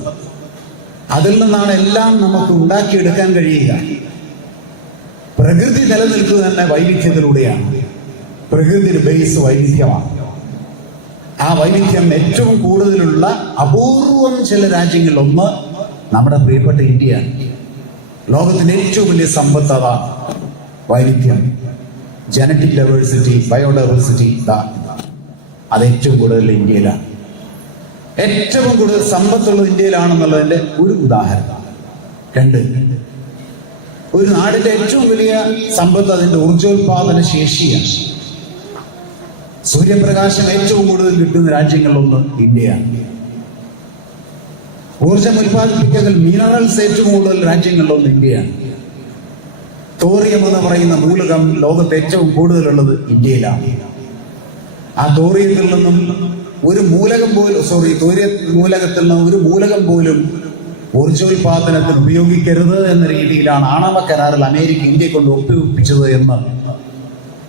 അതിൽ നിന്നാണ് എല്ലാം നമുക്ക് ഉണ്ടാക്കിയെടുക്കാൻ കഴിയുക. പ്രകൃതി നിലനിൽക്കുക തന്നെ വൈവിധ്യത്തിലൂടെയാണ്. പ്രകൃതിയുടെ ബേസ് വൈവിധ്യമാണ്. ആ വൈവിധ്യം ഏറ്റവും കൂടുതലുള്ള അപൂർവം ചില രാജ്യങ്ങളിൽ ഒന്ന് നമ്മുടെ പ്രിയപ്പെട്ട ഇന്ത്യയാണ്. ലോകത്തിന്റെ ഏറ്റവും വലിയ സമ്പത്ത് അതാണ്, വൈവിധ്യം. ജനറ്റിക് ഡൈവേഴ്സിറ്റി, ബയോഡൈവേഴ്സിറ്റി, അത് ഏറ്റവും കൂടുതൽ ഇന്ത്യയിലാണ്. ഏറ്റവും കൂടുതൽ സമ്പത്തുള്ളത് ഇന്ത്യയിലാണെന്നുള്ളതിന്റെ ഒരു ഉദാഹരണം. 2, ഒരു നാടിന്റെ ഏറ്റവും വലിയ സമ്പത്ത് അതിന്റെ ഊർജോത്പാദന ശേഷിയാണ്. സൂര്യപ്രകാശം ഏറ്റവും കൂടുതൽ കിട്ടുന്ന രാജ്യങ്ങളിലൊന്ന് ഇന്ത്യയാണ്. ഊർജം ഉൽപ്പാദിപ്പിക്കൽ മിനറൽസ് ഏറ്റവും കൂടുതൽ രാജ്യങ്ങളിലൊന്ന് ഇന്ത്യയാണ്. തോറിയം എന്ന് പറയുന്ന മൂലകം ലോകത്ത് ഏറ്റവും കൂടുതലുള്ളത് ഇന്ത്യയിലാണ്. ആ തോറിയത്തിൽ നിന്നും ഒരു മൂലകം പോലും തോറിയ മൂലകത്തിൽ നിന്ന് ഒരു മൂലകം പോലും ഊർജോൽപാദനത്തിന് ഉപയോഗിക്കരുത് എന്ന രീതിയിലാണ് ആണവ കരാറിൽ അമേരിക്ക ഇന്ത്യയെ കൊണ്ട് ഒപ്പിച്ചത് എന്ന്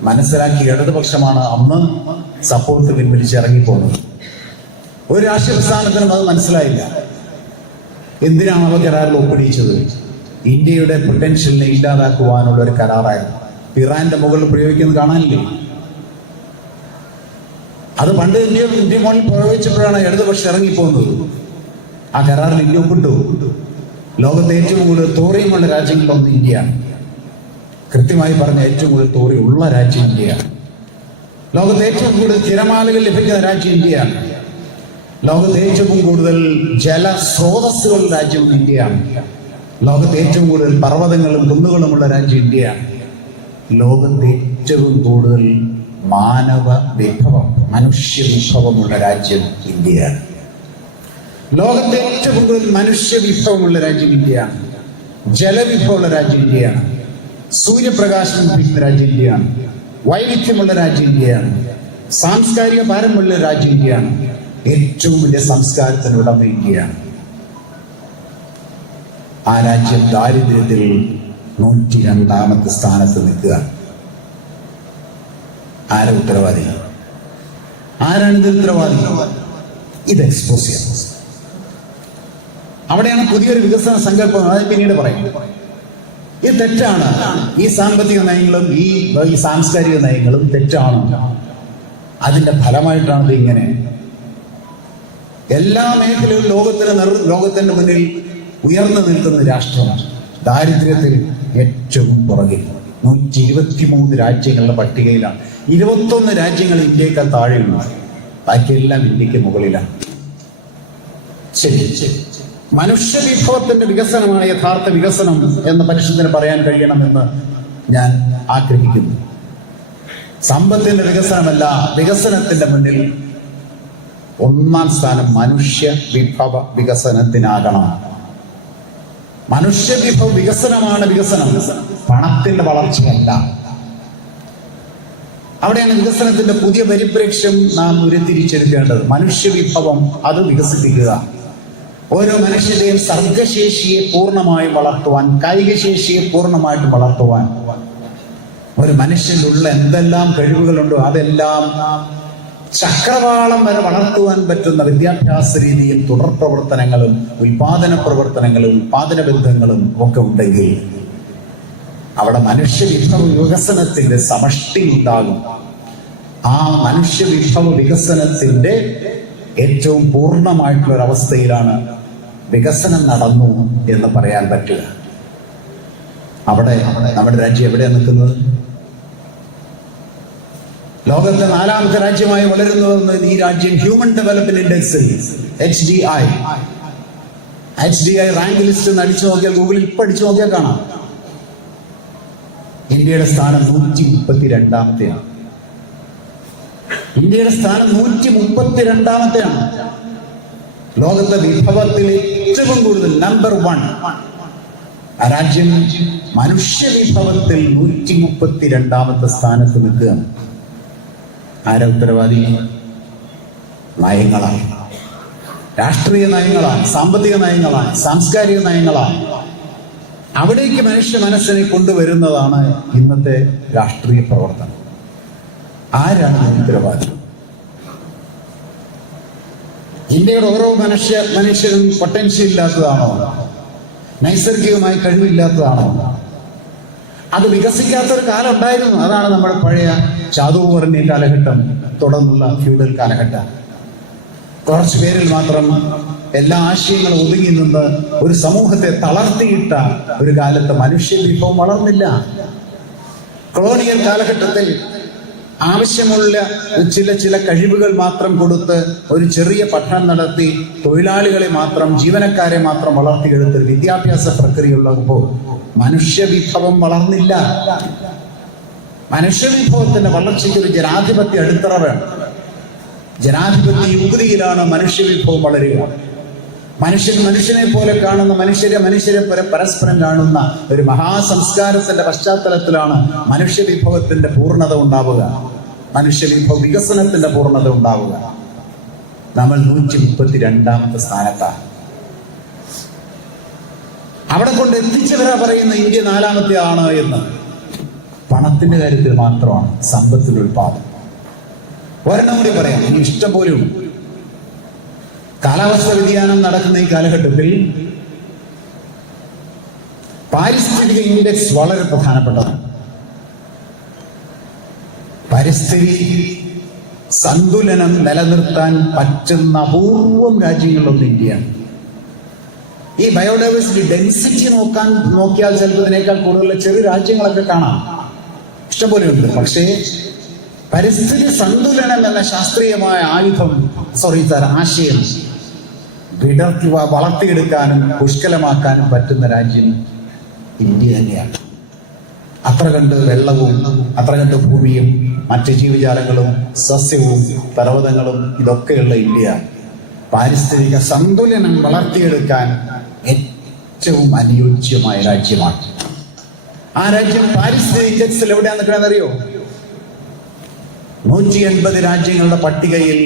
മനസ്സിലാക്കിയ ഇടതുപക്ഷമാണ് അന്ന് സപ്പോർട്ട് പിൻവലിച്ച് ഇറങ്ങിപ്പോകുന്നത്. ഒരു രാഷ്ട്രീയ പ്രസ്ഥാനത്തിനും അത് മനസ്സിലായില്ല. എന്തിനാണ് ആണവ കരാറിൽ ഒപ്പിടിച്ചത്? ഇന്ത്യയുടെ പൊട്ടൻഷ്യലിനെ ഇല്ലാതാക്കുവാനുള്ള ഒരു കരാറായിരുന്നു. ഇറാന്റെ മുകളിൽ പ്രയോഗിക്കുന്നത് കാണാനില്ലേ? അത് പണ്ട് ഇന്ത്യ മുകളിൽ പ്രയോഗിച്ചപ്പോഴാണ് ഇടതുപക്ഷം ഇറങ്ങിപ്പോകുന്നത്. ആ കരാറിൽ ഇന്ത്യ ഒപ്പിട്ടു. ലോകത്തെ ഏറ്റവും കൂടുതൽ തോറിയുമുള്ള രാജ്യങ്ങളിലൊന്ന് ഇന്ത്യയാണ്. കൃത്യമായി പറഞ്ഞ ഏറ്റവും കൂടുതൽ തോറിയുള്ള രാജ്യം ഇന്ത്യയാണ്. ലോകത്തെ ഏറ്റവും കൂടുതൽ തിരമാലകൾ ലഭിക്കുന്ന രാജ്യം ഇന്ത്യയാണ്. ലോകത്തെ ഏറ്റവും കൂടുതൽ ജലസ്രോതസ്സുകളുള്ള രാജ്യം ഇന്ത്യയാണ്. ലോകത്തെ ഏറ്റവും കൂടുതൽ പർവ്വതങ്ങളും കുന്നുകളുമുള്ള രാജ്യം ഇന്ത്യയാണ്. ലോകത്തെ ഏറ്റവും കൂടുതൽ മാനവ വിഭവം, മനുഷ്യ വിഭവമുള്ള രാജ്യം ഇന്ത്യയാണ്. ലോകത്തെ ഏറ്റവും കൂടുതൽ മനുഷ്യ വിഭവമുള്ള രാജ്യം ഇന്ത്യയാണ്. ജലവിഭവമുള്ള രാജ്യം ഇന്ത്യയാണ്. സൂര്യപ്രകാശം ലഭിക്കുന്ന രാജ്യം ഇന്ത്യയാണ്. വൈവിധ്യമുള്ള രാജ്യം ഇന്ത്യയാണ്. സാംസ്കാരിക പാരമ്പര്യമുള്ള രാജ്യം ഇന്ത്യയാണ്. ഏറ്റവും വലിയ സംസ്കാരത്തിനുടമ ഇന്ത്യയാണ്. ആ രാജ്യം ദാരിദ്ര്യത്തിൽ 102ാമത്തെ സ്ഥാനത്ത് നിൽക്കുക. ആരാ ഉത്തരവാദി? ആരാണ് ഇത് ഉത്തരവാദി? ഇത് എക്സ്പോസ് ചെയ്യാം. അവിടെയാണ് പുതിയൊരു വികസന സങ്കല്പം. അത് പിന്നീട് പറയും. ഇത് തെറ്റാണ്. ഈ സാമ്പത്തിക നയങ്ങളും ഈ സാംസ്കാരിക നയങ്ങളും തെറ്റാണ്. അതിന്റെ ഫലമായിട്ടാണ് ഇത് ഇങ്ങനെ. എല്ലാ മേഖലയിലും ലോകത്തിന്റെ മുന്നിൽ ഉയർന്നു നിൽക്കുന്ന രാഷ്ട്രമാണ്. ദാരിദ്ര്യത്തിൽ ഏറ്റവും പുറകിൽ 123 രാജ്യങ്ങളുടെ പട്ടികയിലാണ്. 21 രാജ്യങ്ങൾ ഇന്ത്യയേക്കാൾ താഴെയുണ്ട്. ബാക്കിയെല്ലാം ഇന്ത്യക്ക് മുകളിലാണ്. ശരി, മനുഷ്യ വിഭവത്തിന്റെ വികസനമാണ് യഥാർത്ഥ വികസനം എന്ന് പരിശുദ്ധന് പറയാൻ കഴിയണമെന്ന് ഞാൻ ആഗ്രഹിക്കുന്നു. സമ്പത്തിന്റെ വികസനമല്ല, വികസനത്തിന്റെ മുന്നിൽ ഒന്നാം സ്ഥാനം മനുഷ്യ വിഭവ വികസനത്തിനാകണം. മനുഷ്യ വിഭവ വികസനമാണ് വികസനം, പണത്തിന്റെ വളർച്ചയല്ല. അവിടെയാണ് വികസനത്തിന്റെ പുതിയ പരിപ്രേക്ഷ്യം നാം ഉരുത്തിരിച്ചെടുക്കേണ്ടത്. മനുഷ്യ വിഭവം അത് വികസിപ്പിക്കുക. ഓരോ മനുഷ്യന്റെയും സർഗശേഷിയെ പൂർണ്ണമായും വളർത്തുവാൻ, കായികശേഷിയെ പൂർണ്ണമായിട്ടും വളർത്തുവാൻ, ഒരു മനുഷ്യന്റെ ഉള്ള എന്തെല്ലാം കഴിവുകളുണ്ടോ അതെല്ലാം ചക്രവാളം വരെ വളർത്തുവാൻ പറ്റുന്ന വിദ്യാഭ്യാസ രീതിയും തുടർ പ്രവർത്തനങ്ങളും ഉൽപാദന പ്രവർത്തനങ്ങളും ഉൽപാദന ബന്ധങ്ങളും ഒക്കെ ഉണ്ടെങ്കിൽ അവിടെ മനുഷ്യ വിഭവ വികസനത്തിന്റെ സമഷ്ടി ഉണ്ടാകും. ആ മനുഷ്യ വിഭവ വികസനത്തിന്റെ ഏറ്റവും പൂർണ്ണമായിട്ടുള്ള ഒരവസ്ഥയിലാണ് വികസനം നടന്നു എന്ന് പറയാൻ പറ്റുക. അവിടെ നമ്മുടെ രാജ്യം എവിടെയാണ് നിൽക്കുന്നത്? ലോകത്തെ 4ാമത്തെ രാജ്യമായി വളരുന്നു വന്ന ഈ രാജ്യം ഹ്യൂമൻ ഡെവലപ്മെന്റ് ഇൻഡെക്സിൽ HDI റാങ്ക് ലിസ്റ്റ് അടിച്ചു നോക്കിയാൽ, ഗൂഗിളിൽ ഇപ്പൊ അടിച്ചു നോക്കിയാൽ കാണാം, ഇന്ത്യയുടെ സ്ഥാനം 132ാമത്തെയാണ്. ഇന്ത്യയുടെ സ്ഥാനം 132ാമത്തെയാണ്. ലോകത്തെ വിഭവത്തിൽ ഏറ്റവും കൂടുതൽ നമ്പർ 1 ആ രാജ്യം മനുഷ്യ വിഭവത്തിൽ 132ാമത്തെ സ്ഥാനത്ത് നിൽക്കുകയാണ്. ആരാ ഉത്തരവാദി? നയങ്ങളാണ്, രാഷ്ട്രീയ നയങ്ങളാണ്, സാമ്പത്തിക നയങ്ങളാണ്, സാംസ്കാരിക നയങ്ങളാണ്. അവിടേക്ക് മനുഷ്യ മനസ്സിനെ കൊണ്ടുവരുന്നതാണ് ഇന്നത്തെ രാഷ്ട്രീയ പ്രവർത്തനം. ആരാണ് ഉത്തരവാദി? ഇന്ത്യയുടെ ഓരോ മനുഷ്യരും പൊട്ടൻഷ്യൽ ഇല്ലാത്തതാണോ? നൈസർഗികമായി കഴിവില്ലാത്തതാണോ? അത് വികസിക്കാത്തൊരു കാലം ഉണ്ടായിരുന്നു. അതാണ് നമ്മുടെ പഴയ ചാതുവർണ്ണ കാലഘട്ടം, തുടർന്നുള്ള ഫ്യൂഡൽ കാലഘട്ടം. കുറച്ചു പേരിൽ മാത്രം എല്ലാ ആശയങ്ങളും ഒതുങ്ങി നിന്ന് ഒരു സമൂഹത്തെ തളർത്തിയിട്ട ഒരു കാലത്ത് മനുഷ്യ വിഭവം വളർന്നില്ല. കൊളോണിയൽ കാലഘട്ടത്തിൽ ആവശ്യമുള്ള ചില കഴിവുകൾ മാത്രം കൊടുത്ത് ഒരു ചെറിയ പഠനം നടത്തി തൊഴിലാളികളെ മാത്രം, ജീവനക്കാരെ മാത്രം വളർത്തിയെടുത്ത് വിദ്യാഭ്യാസ പ്രക്രിയ ഉള്ളപ്പോൾ മനുഷ്യ വിഭവം വളർന്നില്ല. മനുഷ്യ വിഭവത്തിന്റെ വളർച്ചയ്ക്ക് ഒരു ജനാധിപത്യ അടിത്തറ വേണം. ജനാധിപത്യ യുക്തിയിലാണ് മനുഷ്യ വിഭവം വളരുക. മനുഷ്യനെ പോലെ കാണുന്ന, മനുഷ്യരെ പോലെ പരസ്പരം കാണുന്ന ഒരു മഹാസംസ്കാരത്തിന്റെ പശ്ചാത്തലത്തിലാണ് മനുഷ്യ വിഭവത്തിന്റെ പൂർണ്ണത ഉണ്ടാവുക, മനുഷ്യ വിഭവ വികസനത്തിന്റെ പൂർണ്ണത ഉണ്ടാവുക. നമ്മൾ 132ാമത്തെ സ്ഥാനത്താണ്. അവിടെ കൊണ്ട് എത്തിച്ചവരാ പറയുന്ന ഇന്ത്യ 4ാമത്തെ ആണ് എന്ന്. പണത്തിന്റെ കാര്യത്തിൽ മാത്രമാണ് സമ്പത്തിന്റെ ഉൽപാദനം. ഒരെണ്ണം കൂടി പറയാം, ഇനി ഇഷ്ടം പോലും. കാലാവസ്ഥ വ്യതിയാനം നടക്കുന്ന ഈ കാലഘട്ടത്തിൽ പാരിസ്ഥിതിക ഇൻഡെക്സ് വളരെ പ്രധാനപ്പെട്ടതാണ്. പരിസ്ഥിതി സന്തുലനം നിലനിർത്താൻ പറ്റുന്ന അപൂർവം രാജ്യങ്ങളിലൊന്നും ഇന്ത്യയാണ്. ഈ ബയോഡൈവേഴ്സിറ്റി ഡെൻസിറ്റി നോക്കിയാൽ ചിലപ്പോൾ ഇതിനേക്കാൾ കൂടുതൽ ചെറിയ രാജ്യങ്ങളൊക്കെ കാണാം, ഇഷ്ടംപോലെ ഉണ്ട്. പക്ഷേ പരിസ്ഥിതി സന്തുലനം എന്ന ശാസ്ത്രീയമായ ആശയം വളർത്തിയെടുക്കാനും പുഷ്കലമാക്കാനും പറ്റുന്ന രാജ്യം ഇന്ത്യ തന്നെയാണ്. അത്ര കണ്ട് വെള്ളവും അത്ര കണ്ട് ഭൂമിയും മറ്റ് ജീവജാലങ്ങളും സസ്യവും പർവ്വതങ്ങളും ഇതൊക്കെയുള്ള ഇന്ത്യ പാരിസ്ഥിതിക സന്തുലനം വളർത്തിയെടുക്കാൻ ഏറ്റവും അനുയോജ്യമായ രാജ്യമാണ്. ആ രാജ്യം പാരിസ്ഥിതിക ഇൻഡെക്സിൽ എവിടെയാണെന്ന് നിൽക്കണമെന്നറിയോ? 180 രാജ്യങ്ങളുടെ പട്ടികയിൽ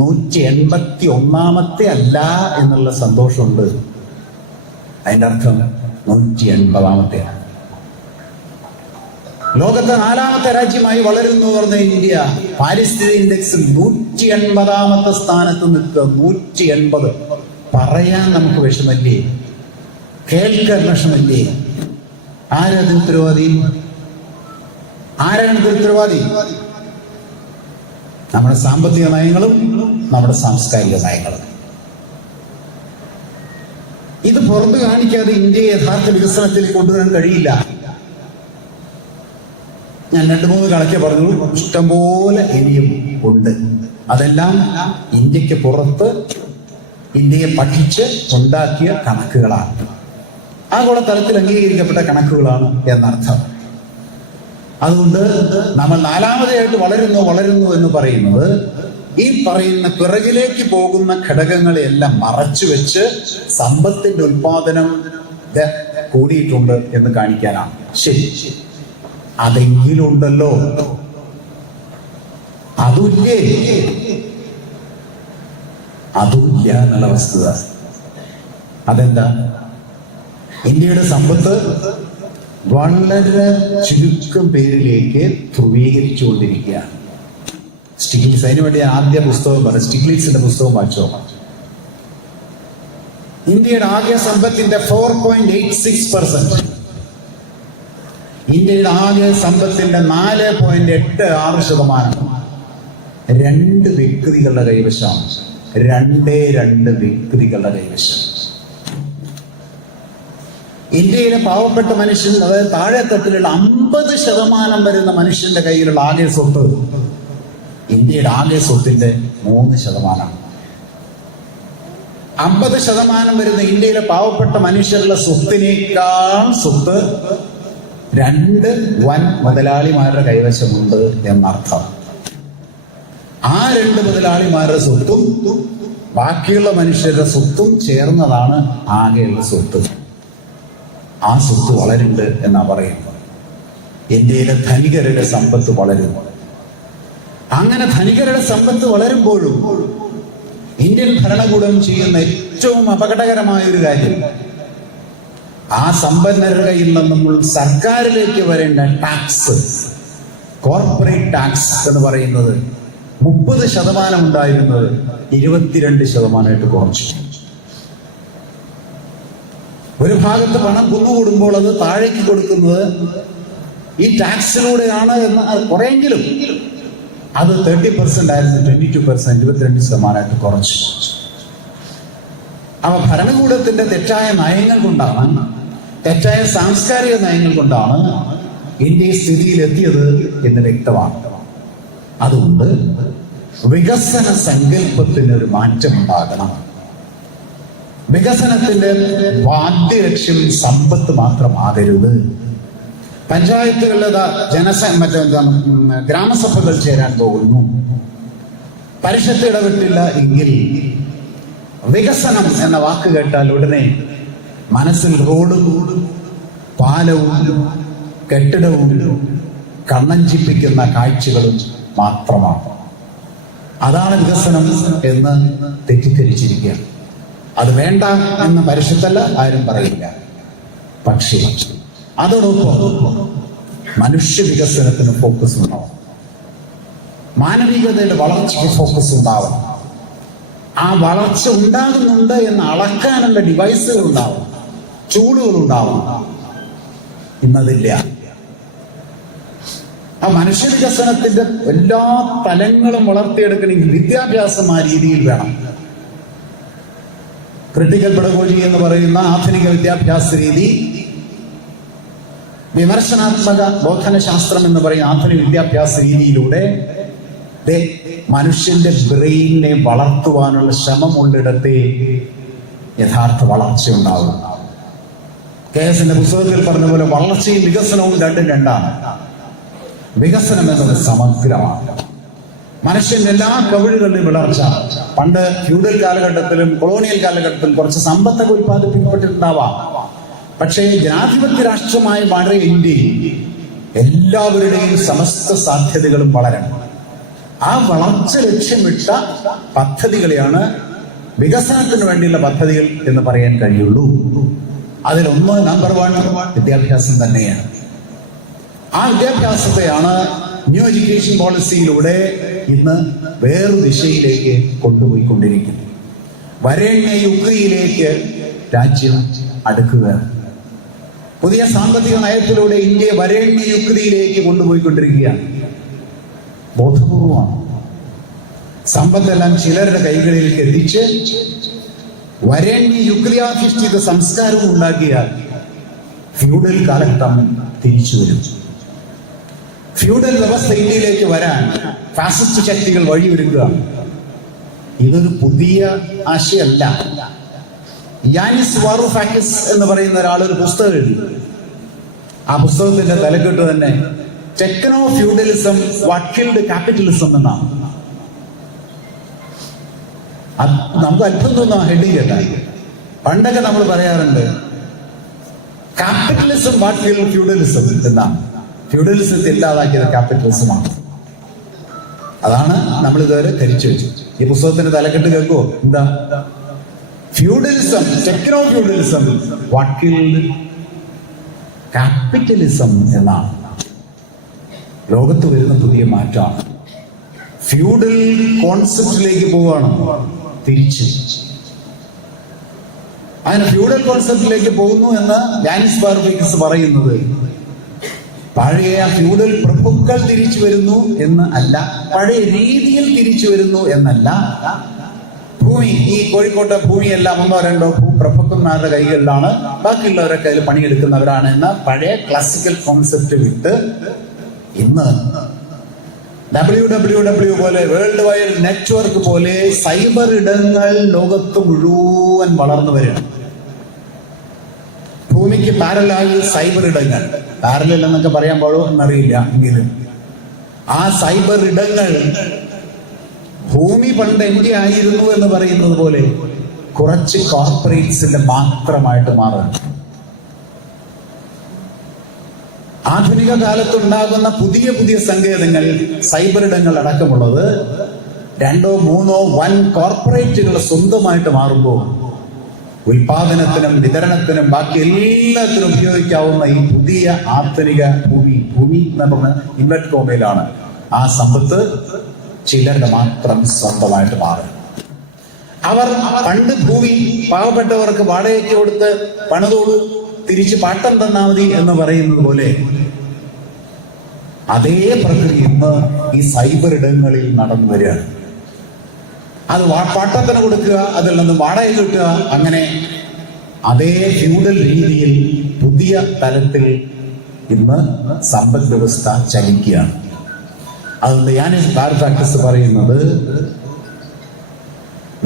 181ാമത്തെ അല്ല എന്നുള്ള സന്തോഷമുണ്ട്. അതിന്റെ അർത്ഥം 180ാമത്തെയാണ്. ലോകത്തെ 4ാമത്തെ രാജ്യമായി വളരുന്നു പറഞ്ഞ ഇന്ത്യ പാരിസ്ഥിതിക ഇൻഡെക്സിൽ 180ാമത്തെ സ്ഥാനത്ത് നിൽക്കുക. 180. പറയാൻ നമുക്ക് വിഷമല്ലേ, കേൾക്കാൻ വിഷമല്ലേ? ആരാണ് ഉത്തരവാദി? ഉത്തരവാദി നമ്മുടെ സാമ്പത്തിക നയങ്ങളും നമ്മുടെ സാംസ്കാരിക നയങ്ങളും. ഇത് പുറത്തു കാണിക്കാതെ ഇന്ത്യയെ യഥാർത്ഥ വികസനത്തിൽ കൊണ്ടുവരാൻ കഴിയില്ല. ഞാൻ 2-3 കണക്ക് പറഞ്ഞു, ഇഷ്ടംപോലെ ഇനിയും ഉണ്ട്. അതെല്ലാം ഇന്ത്യക്ക് പുറത്ത് ഇന്ത്യയെ പഠിച്ച് ഉണ്ടാക്കിയ കണക്കുകളാണ്, ആഗോളതലത്തിൽ അംഗീകരിക്കപ്പെട്ട കണക്കുകളാണ് എന്നർത്ഥം. അതുകൊണ്ട് നമ്മൾ 4ാമതായിട്ട് വളരുന്നു എന്ന് പറയുന്നത് ഈ പറയുന്ന പിറകിലേക്ക് പോകുന്ന ഘടകങ്ങളെയെല്ലാം മറച്ചു വെച്ച് സമ്പത്തിന്റെ ഉൽപാദനം കൂടിയിട്ടുണ്ട് എന്ന് കാണിക്കാനാണ്. ശരി, അതെങ്കിലും ഉണ്ടല്ലോ. അതുമില്ല എന്നുള്ള വസ്തുത. അതെന്താ? ഇന്ത്യയുടെ സമ്പത്ത് വളരെ ചുരുക്കം പേരിലേക്ക് ധ്രുവീകരിച്ചുകൊണ്ടിരിക്കുകയാണ്. സ്റ്റിഗ്ലിറ്റ്സ്, അതിനുവേണ്ടി ആദ്യ പുസ്തകം പറഞ്ഞു, സ്റ്റിഗ്ലിറ്റ്സിന്റെ പുസ്തകം വായിച്ചോ. ഇന്ത്യയുടെ ആകെ സമ്പത്തിന്റെ 4.86%, ഇന്ത്യയുടെ ആകെ സമ്പത്തിന്റെ 4.86% 2 വ്യക്തികളുടെ കൈവശമാണ്. 2 വ്യക്തികളുടെ കൈവശം. ഇന്ത്യയിലെ പാവപ്പെട്ട മനുഷ്യൻ, അതായത് താഴെത്തട്ടിലുള്ള 50% വരുന്ന മനുഷ്യന്റെ കയ്യിലുള്ള ആകെ സ്വത്ത് ഇന്ത്യയുടെ ആകെ സ്വത്തിന്റെ 3%. 50% വരുന്ന ഇന്ത്യയിലെ പാവപ്പെട്ട മനുഷ്യരുടെ സ്വത്തിനേക്കാൾ സ്വത്ത് 2 വൻ മുതലാളിമാരുടെ കൈവശമുണ്ട് എന്നർത്ഥം. ആ 2 മുതലാളിമാരുടെ സ്വത്തും ബാക്കിയുള്ള മനുഷ്യരുടെ സ്വത്തും ചേർന്നതാണ് ആകെയുള്ള സ്വത്ത്. ആ സ്വത്ത് വളരുന്നുണ്ട് എന്നാ പറയുന്നത്. ഇന്ത്യയിലെ ധനികരുടെ സമ്പത്ത് വളരുന്നു. അങ്ങനെ ധനികരുടെ സമ്പത്ത് വളരുമ്പോഴും ഇന്ത്യൻ ഭരണകൂടം ചെയ്യുന്ന ഏറ്റവും അപകടകരമായ ഒരു കാര്യം, ആ സമ്പന്നരുടെ കയ്യിൽ നിന്നും സർക്കാരിലേക്ക് വരേണ്ട ടാക്സ്, കോർപ്പറേറ്റ് ടാക്സ് എന്ന് പറയുന്നത് 30% ഉണ്ടായിരുന്നത് 22% കുറച്ചു. ഒരു ഭാഗത്ത് പണം കുന്നുകൂടുമ്പോൾ അത് താഴേക്ക് കൊടുക്കുന്നത് ഈ ടാക്സിലൂടെയാണ് എന്ന് കുറെയെങ്കിലും അത് 30% ആയിരുന്നു 22%, 22% കുറച്ചു. അവ ഭരണകൂടത്തിന്റെ തെറ്റായ നയങ്ങൾ കൊണ്ടാണ്, തെറ്റായ സാംസ്കാരിക നയങ്ങൾ കൊണ്ടാണ് ഇന്ത്യ സ്ഥിതിയിലെത്തിയത് എന്ന് വ്യക്തമാണ്. അതുകൊണ്ട് വികസന സങ്കല്പത്തിന് ഒരു മാറ്റം ഉണ്ടാകണം. വികസനത്തിന്റെ വാദ്യലക്ഷ്യം സമ്പത്ത് മാത്രമാകരുത്. പഞ്ചായത്തുകളിലെ ഗ്രാമസഭകൾ ചേരാൻ പോകുന്നു. പരിഷത്ത് ഇടപെട്ടില്ല എങ്കിൽ വികസനം എന്ന വാക്ക് കേട്ടാൽ ഉടനെ മനസ്സിൽ റോഡും പാലവും കെട്ടിടവും കണ്ണഞ്ചിപ്പിക്കുന്ന കാഴ്ചകളും മാത്രമാണ്. അതാണ് വികസനം എന്ന് തെറ്റിദ്ധരിച്ചിരിക്കുകയാണ്. അത് വേണ്ട എന്ന് പരിഷത്തല്ല, ആരും പറയില്ല. പക്ഷേ അതോടൊപ്പം മനുഷ്യ വികസനത്തിന് ഫോക്കസ് ഉണ്ടാവും, മാനവികതയുടെ വളർച്ചയ്ക്ക് ഫോക്കസ് ഉണ്ടാവണം. ആ വളർച്ച ഉണ്ടാകുന്നുണ്ട് എന്ന് അളക്കാനുള്ള ഡിവൈസുകൾ ഉണ്ടാവും, ടൂളുകൾ ഉണ്ടാവും. ഇന്നതില്ല. ആ മനുഷ്യ വികസനത്തിന്റെ എല്ലാ തലങ്ങളും വളർത്തിയെടുക്കണമെങ്കിൽ വിദ്യാഭ്യാസം ആ രീതിയിൽ വേണം. ക്രിട്ടിക്കൽ പെഡഗോജി എന്ന് പറയുന്ന ആധുനിക വിദ്യാഭ്യാസ രീതി, വിമർശനാത്മക ബോധനശാസ്ത്രം എന്ന് പറയുന്ന ആധുനിക വിദ്യാഭ്യാസ രീതിയിലൂടെ മനുഷ്യന്റെ ബ്രെയിനിനെ വളർത്തുവാനുള്ള ശ്രമമുള്ളിടത്തെ യഥാർത്ഥ വളർച്ച ഉണ്ടാവും. KS-ന്റെ പുസ്തകത്തിൽ പറഞ്ഞ പോലെ വളർച്ചയും വികസനവും രണ്ടും രണ്ടാണ്. വികസനം എന്നത് സമഗ്രമാണ്. മനുഷ്യന്റെ എല്ലാ കവിളുകളിലും വളർച്ച. പണ്ട് ഫ്യൂഡൽ കാലഘട്ടത്തിലും കൊളോണിയൽ കാലഘട്ടത്തിലും കുറച്ച് സമ്പത്തൊക്കെ ഉത്പാദിപ്പിക്കപ്പെട്ടിട്ടുണ്ടാവാം. പക്ഷേ ജനാധിപത്യ രാഷ്ട്രമായി മാറിയ ഇന്ത്യയിൽ എല്ലാവരുടെയും സമസ്ത സാധ്യതകളും വളരണം. ആ വളർച്ച ലക്ഷ്യമിട്ട പദ്ധതികളെയാണ് വികസനത്തിന് വേണ്ടിയുള്ള പദ്ധതികൾ എന്ന് പറയാൻ കഴിയുള്ളൂ. അതിലൊന്ന് നമ്പർ 1 വിദ്യാഭ്യാസം തന്നെയാണ്. ആ വിദ്യാഭ്യാസത്തെയാണ് ന്യൂ എഡ്യൂക്കേഷൻ പോളിസിയിലൂടെ ഇന്ന് വേറൊരു ദിശയിലേക്ക് കൊണ്ടുപോയിക്കൊണ്ടിരിക്കുന്നത്. വരേണ്യ യുക്തിയിലേക്ക് രാജ്യം അടുക്കുകയാണ്. പുതിയ സാമ്പത്തിക നയത്തിലൂടെ ഇന്ത്യയെ വരേണ്യ യുക്തിയിലേക്ക് കൊണ്ടുപോയിക്കൊണ്ടിരിക്കുകയാണ്. ബോധപൂർവമാണ്. സമ്പത്തെല്ലാം ചിലരുടെ കൈകളിലേക്ക് എത്തിച്ച് വരേണ്യ യുക്തിയാധിഷ്ഠിത സംസ്കാരം ഉണ്ടാക്കിയാൽ ഫ്യൂഡൽ കാലഘട്ടം തിരിച്ചു വരും. ഫ്യൂഡൽ വ്യവസ്ഥ ഇന്ത്യയിലേക്ക് വരാൻ ഫാസിസ്റ്റ് ശക്തികൾ വഴിയൊരുക്കുകയാണ്. ഇതൊരു പുതിയ ആശയമല്ല. യാനിസ് വാറൂഫാക്കിസ് എന്ന് പറയുന്ന ഒരാൾ ഒരു പുസ്തകം എഴുതി. ആ പുസ്തകത്തിന്റെ തലക്കെട്ട് തന്നെ techno feudalism what killed capitalism എന്നാണ്. നമുക്ക് അത്ഭുതം തോന്നുന്ന ഹെഡിങ് കേട്ടാൽ. പണ്ടൊക്കെ നമ്മൾ പറയാറുണ്ട് ക്യാപിറ്റലിസം വാട്ട് കിൽഡ് ഫ്യൂഡലിസം എന്നാണ്. ഫ്യൂഡലിസത്തെ ഇല്ലാതാക്കിയത് ക്യാപിറ്റലിസമാണ്. അതാണ് നമ്മൾ ഇതുവരെ ധരിച്ചു വെച്ചു. ഈ പുസ്തകത്തിന്റെ തലക്കെട്ട് കേൾക്കുമോ? എന്താ? Feudalism, techno feudalism what killed capitalism എന്നാണ്. ലോകത്ത് വരുന്ന പുതിയ മാറ്റമാണ്. ഫ്യൂഡൽ കോൺസെപ്റ്റിലേക്ക് പോവുകയാണ് തിരിച്ച്. അങ്ങനെ ഫ്യൂഡൽ കോൺസെപ്റ്റിലേക്ക് പോകുന്നു എന്ന് യാനിസ് വാറൂഫാക്കിസ് പറയുന്നത് പഴയ ഫ്യൂഡൽ പ്രഭുക്കൾ തിരിച്ചു വരുന്നു എന്ന് അല്ല, പഴയ രീതിയിൽ തിരിച്ചു വരുന്നു എന്നല്ല. ഭൂമി, ഈ കോഴിക്കോട്ടെ ഭൂമിയെല്ലാം 1-2 പ്രഭുക്കന്മാരുടെ കൈകളിലാണ്, ബാക്കിയുള്ളവരുടെ കയ്യിൽ പണിയെടുക്കുന്നവരാണ് എന്ന പഴയ ക്ലാസിക്കൽ കോൺസെപ്റ്റ് വിട്ട് ഇന്ന് WWW പോലെ വേൾഡ് വൈഡ് നെറ്റ്വർക്ക് പോലെ സൈബർ ഇടങ്ങൾ ലോകത്ത് മുഴുവൻ വളർന്നു വരികയാണ്. ഭൂമിക്ക് പാരലായി സൈബർ ഇടങ്ങൾ, പാരലൽ എന്നൊക്കെ പറയാൻ പാടോ എന്നറിയില്ല, എങ്കിലും ആ സൈബർ ഇടങ്ങൾ ഭൂമി പണ്ട് ഇന്ത്യ ആയിരുന്നു എന്ന് പറയുന്നത് പോലെ കുറച്ച് കോർപ്പറേറ്റ്സിന്റെ മാത്രമായിട്ട് മാറുന്നു. ആധുനിക കാലത്തുണ്ടാകുന്ന പുതിയ പുതിയ സങ്കേതങ്ങൾ, സൈബർ ഇടങ്ങൾ അടക്കമുള്ളത് 2-3 വൻ കോർപ്പറേറ്റുകൾ സ്വന്തമായിട്ട് മാറുമ്പോൾ ഉൽപാദനത്തിനും വിതരണത്തിനും ബാക്കി എല്ലാത്തിനും ഉപയോഗിക്കാവുന്ന ഈ പുതിയ ആധുനിക ഭൂമി എന്ന് പറഞ്ഞ ഇൻവെർട്ട് കോമയിലാണ് ആ സമ്പത്ത് ചിലരുടെ മാത്രം സ്വന്തമായിട്ട് മാറും. അവർ പണ്ട് ഭൂമി പാവപ്പെട്ടവർക്ക് വാടകയ്ക്ക് കൊടുത്ത് പണിതോളൂ, തിരിച്ച് പാട്ടം തന്നാൽ മതി എന്ന് പറയുന്നത് പോലെ അതേ പ്രക്രിയ ഇന്ന് ഈ സൈബർ ഇടങ്ങളിൽ നടന്നു വരികയാണ്. അത് പാട്ടത്തിന് കൊടുക്കുക, അതിൽ നിന്ന് വാടക കിട്ടുക, അങ്ങനെ അതേ ഫ്യൂഡൽ രീതിയിൽ പുതിയ തലത്തിൽ ഇന്ന് സമ്പദ് വ്യവസ്ഥ ചലിക്കുകയാണ്. അതുകൊണ്ട് യാനിസ് വാറൂഫാക്കിസ് പറയുന്നത്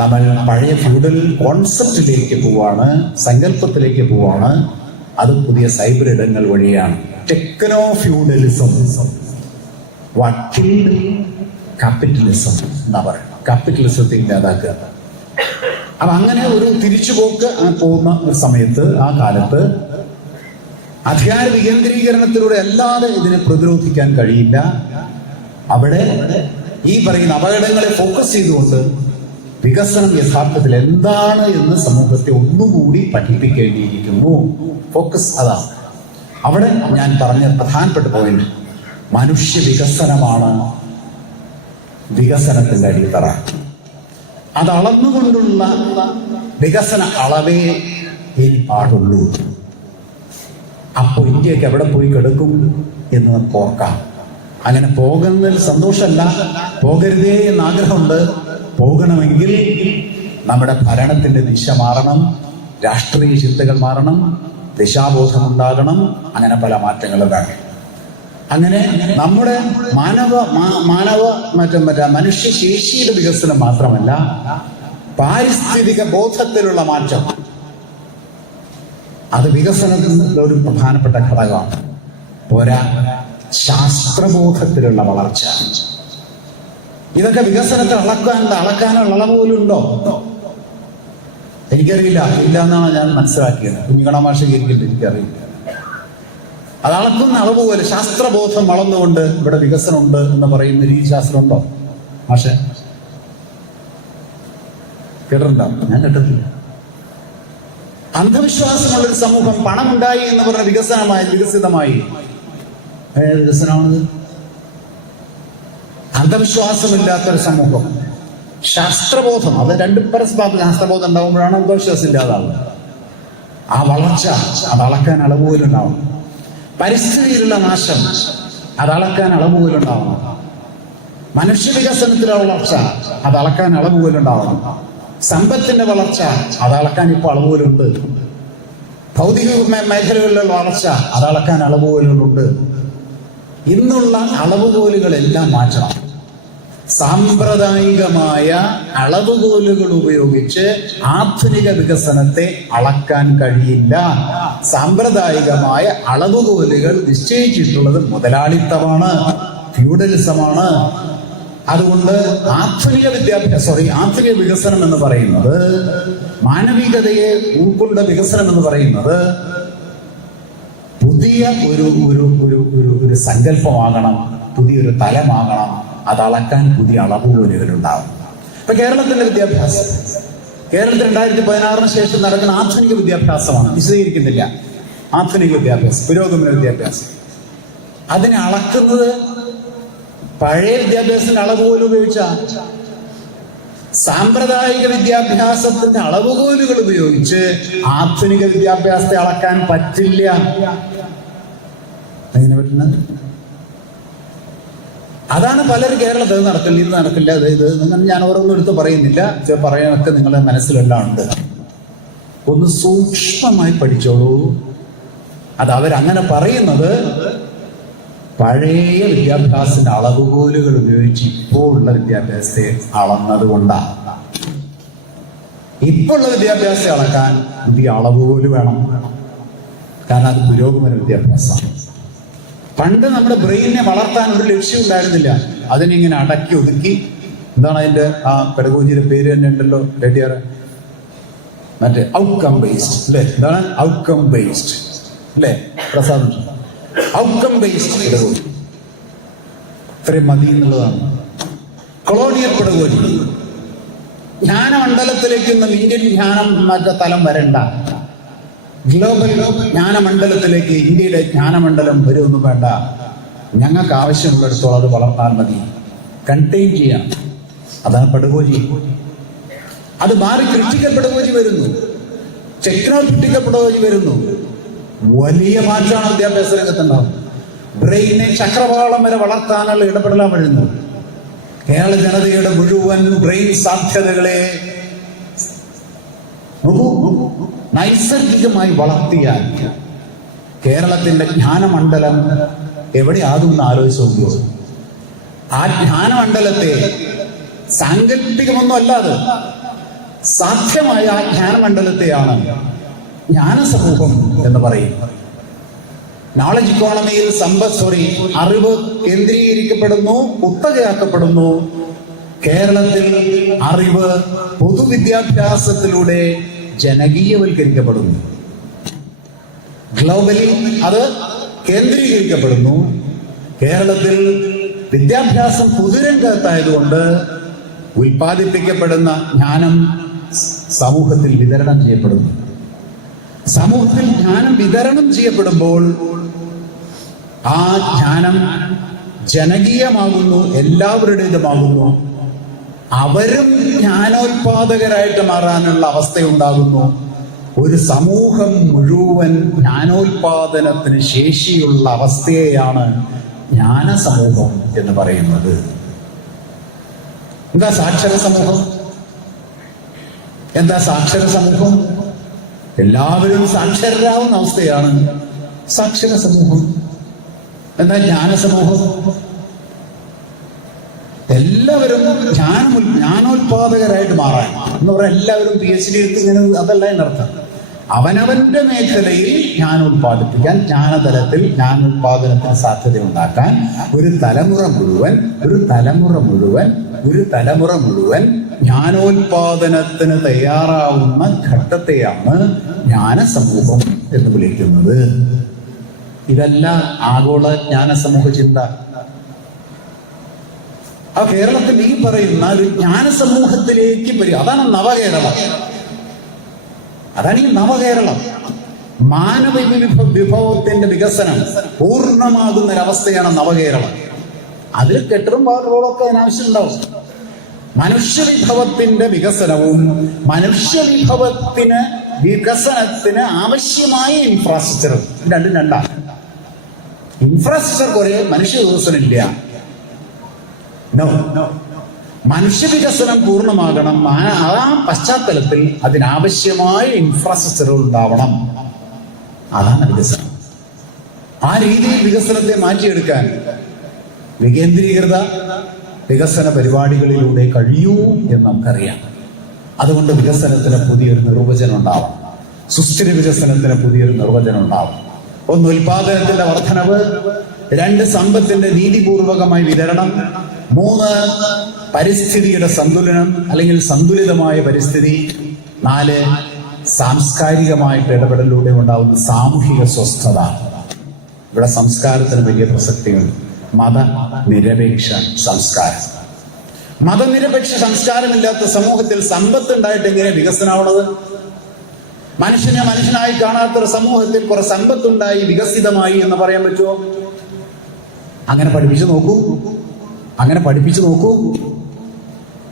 നമ്മൾ പഴയ ഫ്യൂഡൽ കോൺസെപ്റ്റിലേക്ക് പോവാണ്, സങ്കല്പത്തിലേക്ക് പോവാണ്. അത് പുതിയ സൈബർ ഇടങ്ങൾ വഴിയാണ്. Techno feudalism what killed capitalism എന്നാ പറയുന്നത്. ക്യാപിറ്റലിസത്തെ ഇല്ലാതാക്കുക. അപ്പൊ അങ്ങനെ ഒരു തിരിച്ചുപോക്ക് പോകുന്ന ഒരു സമയത്ത്, ആ കാലത്ത് അധികാര വികേന്ദ്രീകരണത്തിലൂടെ അല്ലാതെ ഇതിനെ പ്രതിരോധിക്കാൻ കഴിയില്ല. അവിടെ ഈ പറയുന്ന അപകടങ്ങളെ ഫോക്കസ് ചെയ്തുകൊണ്ട് വികസനം യഥാർത്ഥത്തിൽ എന്താണ് എന്ന് സമൂഹത്തെ ഒന്നുകൂടി പഠിപ്പിക്കേണ്ടിയിരിക്കുന്നു. ഫോക്കസ് അതാണ്. അവിടെ ഞാൻ പറഞ്ഞ പ്രധാനപ്പെട്ട പോയിന്റ്, മനുഷ്യ വികസനമാണ് വികസനത്തിന്റെ അടിത്തറ. അത് അളന്നുകൊണ്ടുള്ള വികസന അളവേ ഇനി പാടുള്ളൂ. അപ്പോൾ ഇന്ത്യക്ക് എവിടെ പോയി കിടക്കും എന്ന് നമുക്ക് ഓർക്കാം. അങ്ങനെ പോകുന്നതിൽ സന്തോഷമല്ല, പോകരുതേ എന്ന് ആഗ്രഹമുണ്ട്. പോകണമെങ്കിൽ നമ്മുടെ ഭരണത്തിന്റെ ദിശ മാറണം, രാഷ്ട്രീയ ചിന്തകൾ മാറണം, ദിശാബോധം ഉണ്ടാകണം. അങ്ങനെ പല മാറ്റങ്ങളും വേണം. അങ്ങനെ നമ്മുടെ മനുഷ്യശേഷിയുടെ വികസനം മാത്രമല്ല, പാരിസ്ഥിതിക ബോധത്തിലുള്ള മാറ്റം, അത് വികസനത്തിന്റെ ഒരു പ്രധാനപ്പെട്ട ഘടകമാണ്. പോരാ, ശാസ്ത്രബോധത്തിലുള്ള വളർച്ച. ഇതൊക്കെ വികസനത്തെ അളക്കാനുള്ള അളവ് പോലും ഉണ്ടോ? എനിക്കറിയില്ല. ഇല്ല എന്നാണ് ഞാൻ മനസ്സിലാക്കിയത്. കുഞ്ഞുകണമാഷയ്ക്ക് എനിക്കറിയില്ല. അത് അളക്കുന്ന അളവ് പോലെ ശാസ്ത്രബോധം വളർന്നുകൊണ്ട് ഇവിടെ വികസനമുണ്ട് എന്ന് പറയുന്ന രീതിശാസ്ത്രം ഉണ്ടോ മാഷെ? കേട്ടിട്ടുണ്ടോ? ഞാൻ കേട്ടിട്ടില്ല. അന്ധവിശ്വാസമുള്ളൊരു സമൂഹം, പണമുണ്ടായി എന്ന് പറഞ്ഞ വികസിതമായി. വികസനമാണത്. അന്ധവിശ്വാസമില്ലാത്തൊരു സമൂഹം, ശാസ്ത്രബോധം, അത് രണ്ടും പരസ്പരം. ശാസ്ത്രബോധം ഉണ്ടാകുമ്പോഴാണ് അന്ധവിശ്വാസം ഇല്ലാതാവുന്നത്. ആ വളർച്ച അത് അളക്കാൻ അളവ് പോലും ഉണ്ടാവണം. പരിസ്ഥിതിയിലുള്ള നാശം അത് അളക്കാൻ അളവ് പോലും ഉണ്ടാവണം. മനുഷ്യ വികസനത്തിലുള്ള വളർച്ച അത് അളക്കാൻ അളവ് പോലും ഉണ്ടാവണം. സമ്പത്തിന്റെ വളർച്ച അത് അളക്കാൻ ഇപ്പോൾ അളവ് പോലും ഉണ്ട്. ഭൗതിക മേഖലകളിലുള്ള വളർച്ച അത് അളക്കാൻ അളവ് പോലുകളുണ്ട്. ഇന്നുള്ള അളവുകോലുകളെല്ലാം മാറ്റണം. സാമ്പ്രദായികമായ അളവുകോലുകൾ ഉപയോഗിച്ച് ആധുനിക വികസനത്തെ അളക്കാൻ കഴിയില്ല. സാമ്പ്രദായികമായ അളവുകോലുകൾ നിശ്ചയിച്ചിട്ടുള്ളത് മുതലാളിത്തമാണ്, ഫ്യൂഡലിസമാണ്. അതുകൊണ്ട് ആധുനിക വികസനം എന്ന് പറയുന്നത്, മാനവികതയെ ഉൾക്കൊണ്ട വികസനം എന്ന് പറയുന്നത് പുതിയ ഒരു സങ്കല്പമാകണം, പുതിയൊരു തലമാകണം. അത് അളക്കാൻ പുതിയ അളവുകോലുകൾ ഉണ്ടാവും. ഇപ്പൊ കേരളത്തിന്റെ വിദ്യാഭ്യാസം, കേരളത്തിൽ 2016 ശേഷം നടക്കുന്ന ആധുനിക വിദ്യാഭ്യാസമാണ്. വിശദീകരിക്കുന്നില്ല. ആധുനിക വിദ്യാഭ്യാസം, പുരോഗമന വിദ്യാഭ്യാസം, അതിനെ അളക്കുന്നത് പഴയ വിദ്യാഭ്യാസത്തിന്റെ അളവുകോൽ ഉപയോഗിച്ച, സാമ്പ്രദായിക വിദ്യാഭ്യാസത്തിന്റെ അളവുകോലുകൾ ഉപയോഗിച്ച് ആധുനിക വിദ്യാഭ്യാസത്തെ അളക്കാൻ പറ്റില്ല. എങ്ങനെ പറ്റുന്നത്? അതാണ് പലരും കേരളത്തിൽ നടക്കില്ല, ഇത് നടക്കില്ല, ഇത് ഞാൻ ഓരോന്നും എടുത്ത് പറയുന്നില്ല. പറയാനൊക്കെ നിങ്ങളുടെ മനസ്സിലെല്ലാം ഉണ്ട്. ഒന്ന് സൂക്ഷ്മമായി പഠിച്ചോളൂ. അത് അവരങ്ങനെ പറയുന്നത് പഴയ വിദ്യാഭ്യാസത്തിന്റെ അളവുകോലുകൾ ഉപയോഗിച്ച് ഇപ്പോൾ ഉള്ള വിദ്യാഭ്യാസത്തെ അളന്നത് കൊണ്ടാണ്. ഇപ്പോൾ ഉള്ള വിദ്യാഭ്യാസത്തെ അളക്കാൻ പുതിയ അളവുകോല് വേണം. കാരണം അത് പുരോഗമന വിദ്യാഭ്യാസമാണ്. പണ്ട് നമ്മുടെ ബ്രെയിനിനെ വളർത്താൻ ഒരു ലക്ഷ്യം ഉണ്ടായിരുന്നില്ല. അതിനിങ്ങനെ അടക്കി ഒതുക്കി, എന്താണ് അതിന്റെ ആ പെഡഗോജിയുടെ പേര് തന്നെ ഉണ്ടല്ലോ, റെഡിയാറ്, മറ്റേ ഔട്ട്കം ബേസ്ഡ് അല്ലെ? എന്താണ് ഔട്ട്കം ബേസ്ഡ് അല്ലെ? പ്രസാദ്, ഔട്ട്കം ബേസ്ഡ് പെഡഗോജി ഇത്രയും മതി എന്നുള്ളതാണ്. കൊളോണിയൽ പെഡഗോജി, ജ്ഞാനമണ്ഡലത്തിലേക്കൊന്നും ഇന്ത്യൻ ജ്ഞാനം മറ്റേ തലം വരണ്ട. ഗ്ലോബൽ ജ്ഞാനമണ്ഡലത്തിലേക്ക് ഇന്ത്യയുടെ ജ്ഞാനമണ്ഡലം വരുമൊന്നും വേണ്ട. ഞങ്ങൾക്ക് ആവശ്യമുള്ളിടത്തോളം അത് വളർന്നാൽ മതി. കണ്ടെയ്ൻ ചെയ്യാം. അതാണ് പെഡഗോജി. അത് മാറി ക്രിട്ടിക്കൽ പെഡഗോജി വരുന്നു, ടെക്നോക്രിട്ടിക്കൽ പെഡഗോജി വരുന്നു. വലിയ മാറ്റമാണ് വിദ്യാഭ്യാസ രംഗത്തുണ്ടാവും. ബ്രെയിനെ ചക്രവാളം വരെ വളർത്താനുള്ള ഇടപെടലാണ് വരുന്നു. കേരള ജനതയുടെ മുഴുവൻ ബ്രെയിൻ സാധ്യതകളെ നൈസർഗികമായി വളർത്തിയാൽ കേരളത്തിന്റെ ജ്ഞാനമണ്ഡലം എവിടെയാകും എന്ന് ആലോചിച്ച് നോക്കിയോ? ആ ജ്ഞാനമണ്ഡലത്തെ സാങ്കല്പികമൊന്നും അല്ലാതെ സാധ്യമായ ആ ജ്ഞാനമണ്ഡലത്തെയാണ് ജ്ഞാനസമൂഹം എന്ന് പറയും. നോളജ് ഇക്കോണമിയിൽ അറിവ് കേന്ദ്രീകരിക്കപ്പെടുന്നു, കുത്തകയാക്കപ്പെടുന്നു. കേരളത്തിൽ അറിവ് പൊതുവിദ്യാഭ്യാസത്തിലൂടെ ജനകീയവൽക്കരിക്കപ്പെടുന്നു. ഗ്ലോബലി അത് കേന്ദ്രീകരിക്കപ്പെടുന്നു. കേരളത്തിൽ വിദ്യാഭ്യാസം പൊതുരംഗത്തായതുകൊണ്ട് ഉൽപ്പാദിപ്പിക്കപ്പെടുന്ന ജ്ഞാനം സമൂഹത്തിൽ വിതരണം ചെയ്യപ്പെടുന്നു. സമൂഹത്തിൽ ജ്ഞാനം വിതരണം ചെയ്യപ്പെടുമ്പോൾ ആ ജ്ഞാനം ജനകീയമാകുന്നു, എല്ലാവരുടേതുമാകുന്നു. അവരും ജ്ഞാനോത്പാദകരായിട്ട് മാറാനുള്ള അവസ്ഥയുണ്ടാകുന്നു. ഒരു സമൂഹം മുഴുവൻ ജ്ഞാനോത്പാദനത്തിന് ശേഷിയുള്ള അവസ്ഥയെയാണ് ജ്ഞാന സമൂഹം എന്ന് പറയുന്നത്. എന്താ സാക്ഷര സമൂഹം? എന്താ സാക്ഷര സമൂഹം? എല്ലാവരും സാക്ഷരരാകുന്ന അവസ്ഥയാണ് സാക്ഷര സമൂഹം. എന്താ ജ്ഞാന സമൂഹം? എല്ലാവരും ജ്ഞാനോത്പാദകരായിട്ട് മാറാൻ എന്ന് പറയാൻ എല്ലാവരും PhD എടുത്തിങ്ങനെ, അതല്ല എന്നർത്ഥം. അവനവന്റെ മേഖലയിൽ ജ്ഞാനം ഉത്പാദിപ്പിക്കാൻ, ജ്ഞാനതലത്തിൽ ജ്ഞാനോത്പാദനത്തിന് സാധ്യത ഉണ്ടാക്കാൻ ഒരു തലമുറ മുഴുവൻ ജ്ഞാനോത്പാദനത്തിന് തയ്യാറാവുന്ന ഘട്ടത്തെയാണ് ജ്ഞാന സമൂഹം എന്ന് വിളിക്കുന്നത്. ഇതല്ല ആഗോള ജ്ഞാന സമൂഹ ചിന്ത. ആ കേരളത്തിൽ ഈ പറയുന്ന ഒരു ജ്ഞാന സമൂഹത്തിലേക്ക് അതാണ് നവകേരളം. അതാണ് ഈ നവകേരളം. മാനവ വിഭവത്തിന്റെ വികസനം പൂർണ്ണമാകുന്ന ഒരവസ്ഥയാണ് നവകേരളം. അതിൽ കെട്ടിടം പാടുകളൊക്കെ അതിനാവശ്യമുണ്ടാവും. മനുഷ്യവിഭവത്തിന്റെ വികസനവും വികസനത്തിന് ആവശ്യമായ ഇൻഫ്രാസ്ട്രക്ചറും രണ്ടാണ്. ഇൻഫ്രാസ്ട്രക്ചർ കുറെ, മനുഷ്യ വികസനം ഇല്ല. മനുഷ്യ വികസനം പൂർണ്ണമാകണം. ആ പശ്ചാത്തലത്തിൽ അതിനാവശ്യമായ ഇൻഫ്രാസ്ട്രക്ചറുകൾ ഉണ്ടാവണം. അതാണ് വികസനം. ആ രീതിയിൽ വികസനത്തെ മാറ്റിയെടുക്കാൻ വികേന്ദ്രീകൃത വികസന പരിപാടികളിലൂടെ കഴിയൂ എന്ന് നമുക്കറിയാം. അതുകൊണ്ട് വികസനത്തിന് പുതിയൊരു നിർവചനം ഉണ്ടാവും. സുസ്ഥിര വികസനത്തിന് പുതിയൊരു നിർവചനം ഉണ്ടാവും. 1, ഉൽപാദനത്തിന്റെ വർധനവ്. 2, സമ്പത്തിന്റെ നീതിപൂർവകമായ വിതരണം. 3, പരിസ്ഥിതിയുടെ സന്തുലനം അല്ലെങ്കിൽ സന്തുലിതമായ പരിസ്ഥിതി. 4, സാംസ്കാരികമായിട്ട് ഇടപെടലിലൂടെ ഉണ്ടാവുന്ന സാമൂഹിക സ്വസ്ഥത. ഇവിടെ സംസ്കാരത്തിന് വലിയ പ്രസക്തിയുണ്ട്. മതനിരപേക്ഷ സംസ്കാരം. മതനിരപേക്ഷ സംസ്കാരമില്ലാത്ത സമൂഹത്തിൽ സമ്പത്ത് ഉണ്ടായിട്ട് എങ്ങനെ വികസനമാവുന്നത്? മനുഷ്യനെ മനുഷ്യനായി കാണാത്തൊരു സമൂഹത്തിൽ കുറെ സമ്പത്തുണ്ടായി വികസിതമായി എന്ന് പറയാൻ പറ്റുമോ? അങ്ങനെ പഠിപ്പിച്ചു നോക്കൂ.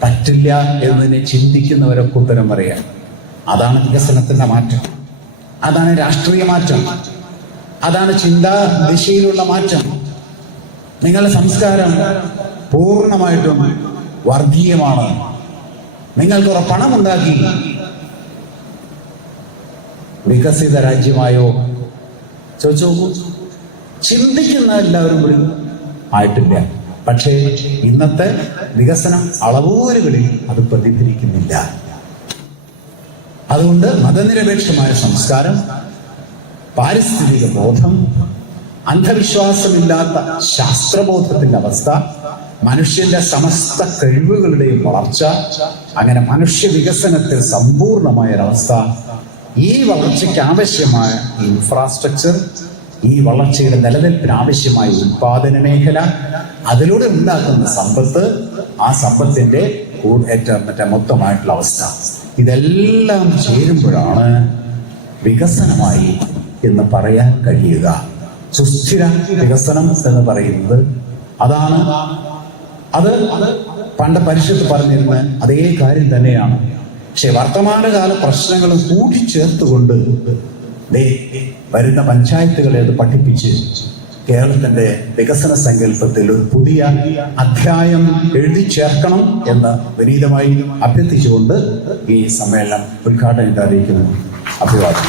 പറ്റില്ല എന്നതിനെ ചിന്തിക്കുന്നവരൊക്കെ ഉത്തരം പറയാം. അതാണ് വികസനത്തിന്റെ മാറ്റം. അതാണ് രാഷ്ട്രീയ മാറ്റം. അതാണ് ചിന്താ ദിശയിലുള്ള മാറ്റം. നിങ്ങളുടെ സംസ്കാരം പൂർണ്ണമായിട്ടും വർഗീയമാണ്. നിങ്ങൾ കുറെ പണമുണ്ടാക്കി വികസിത രാജ്യമായോ ചോദിച്ചു നോക്കൂ. ചിന്തിക്കുന്ന എല്ലാവരും കൂടി ആയിട്ടില്ല. പക്ഷേ ഇന്നത്തെ വികസനം അളവോലുകളിൽ അത് പ്രതിഫലിക്കുന്നില്ല. അതുകൊണ്ട് മതനിരപേക്ഷമായ സംസ്കാരം, പാരിസ്ഥിതിക ബോധം, അന്ധവിശ്വാസമില്ലാത്ത ശാസ്ത്രബോധത്തിന്റെ അവസ്ഥ, മനുഷ്യന്റെ സമസ്ത കഴിവുകളുടെയും വളർച്ച, അങ്ങനെ മനുഷ്യ വികസനത്തിൽ സമ്പൂർണമായ ഒരവസ്ഥ, ഈ വളർച്ചയ്ക്ക് ആവശ്യമായ ഇൻഫ്രാസ്ട്രക്ചർ, ഈ വളർച്ചയുടെ നിലനിൽപ്പിന് ആവശ്യമായ ഉൽപാദന മേഖല, അതിലൂടെ ഉണ്ടാക്കുന്ന സമ്പത്ത്, ആ സമ്പത്തിന്റെ മൊത്തമായിട്ടുള്ള അവസ്ഥ, ഇതെല്ലാം ചേരുമ്പോഴാണ് വികസനമായി എന്ന് പറയാൻ കഴിയുക. സുസ്ഥിര വികസനം എന്ന് പറയുന്നത് അതാണ്. അത് പണ്ട് പരിഷത്ത് പറഞ്ഞിരുന്ന അതേ കാര്യം തന്നെയാണ്. പക്ഷെ വർത്തമാനകാല പ്രശ്നങ്ങളും കൂട്ടിച്ചേർത്തുകൊണ്ട് വരുന്ന പഞ്ചായത്തുകളെ അത് പഠിപ്പിച്ച് കേരളത്തിന്റെ വികസന സങ്കല്പത്തിൽ ഒരു പുതിയ അധ്യായം എഴുതി ചേർക്കണം എന്ന് വിനീതമായി അഭ്യർത്ഥിച്ചുകൊണ്ട് ഈ സമ്മേളനം ഉദ്ഘാടനം അറിയിക്കുന്നു. അഭിവാദം.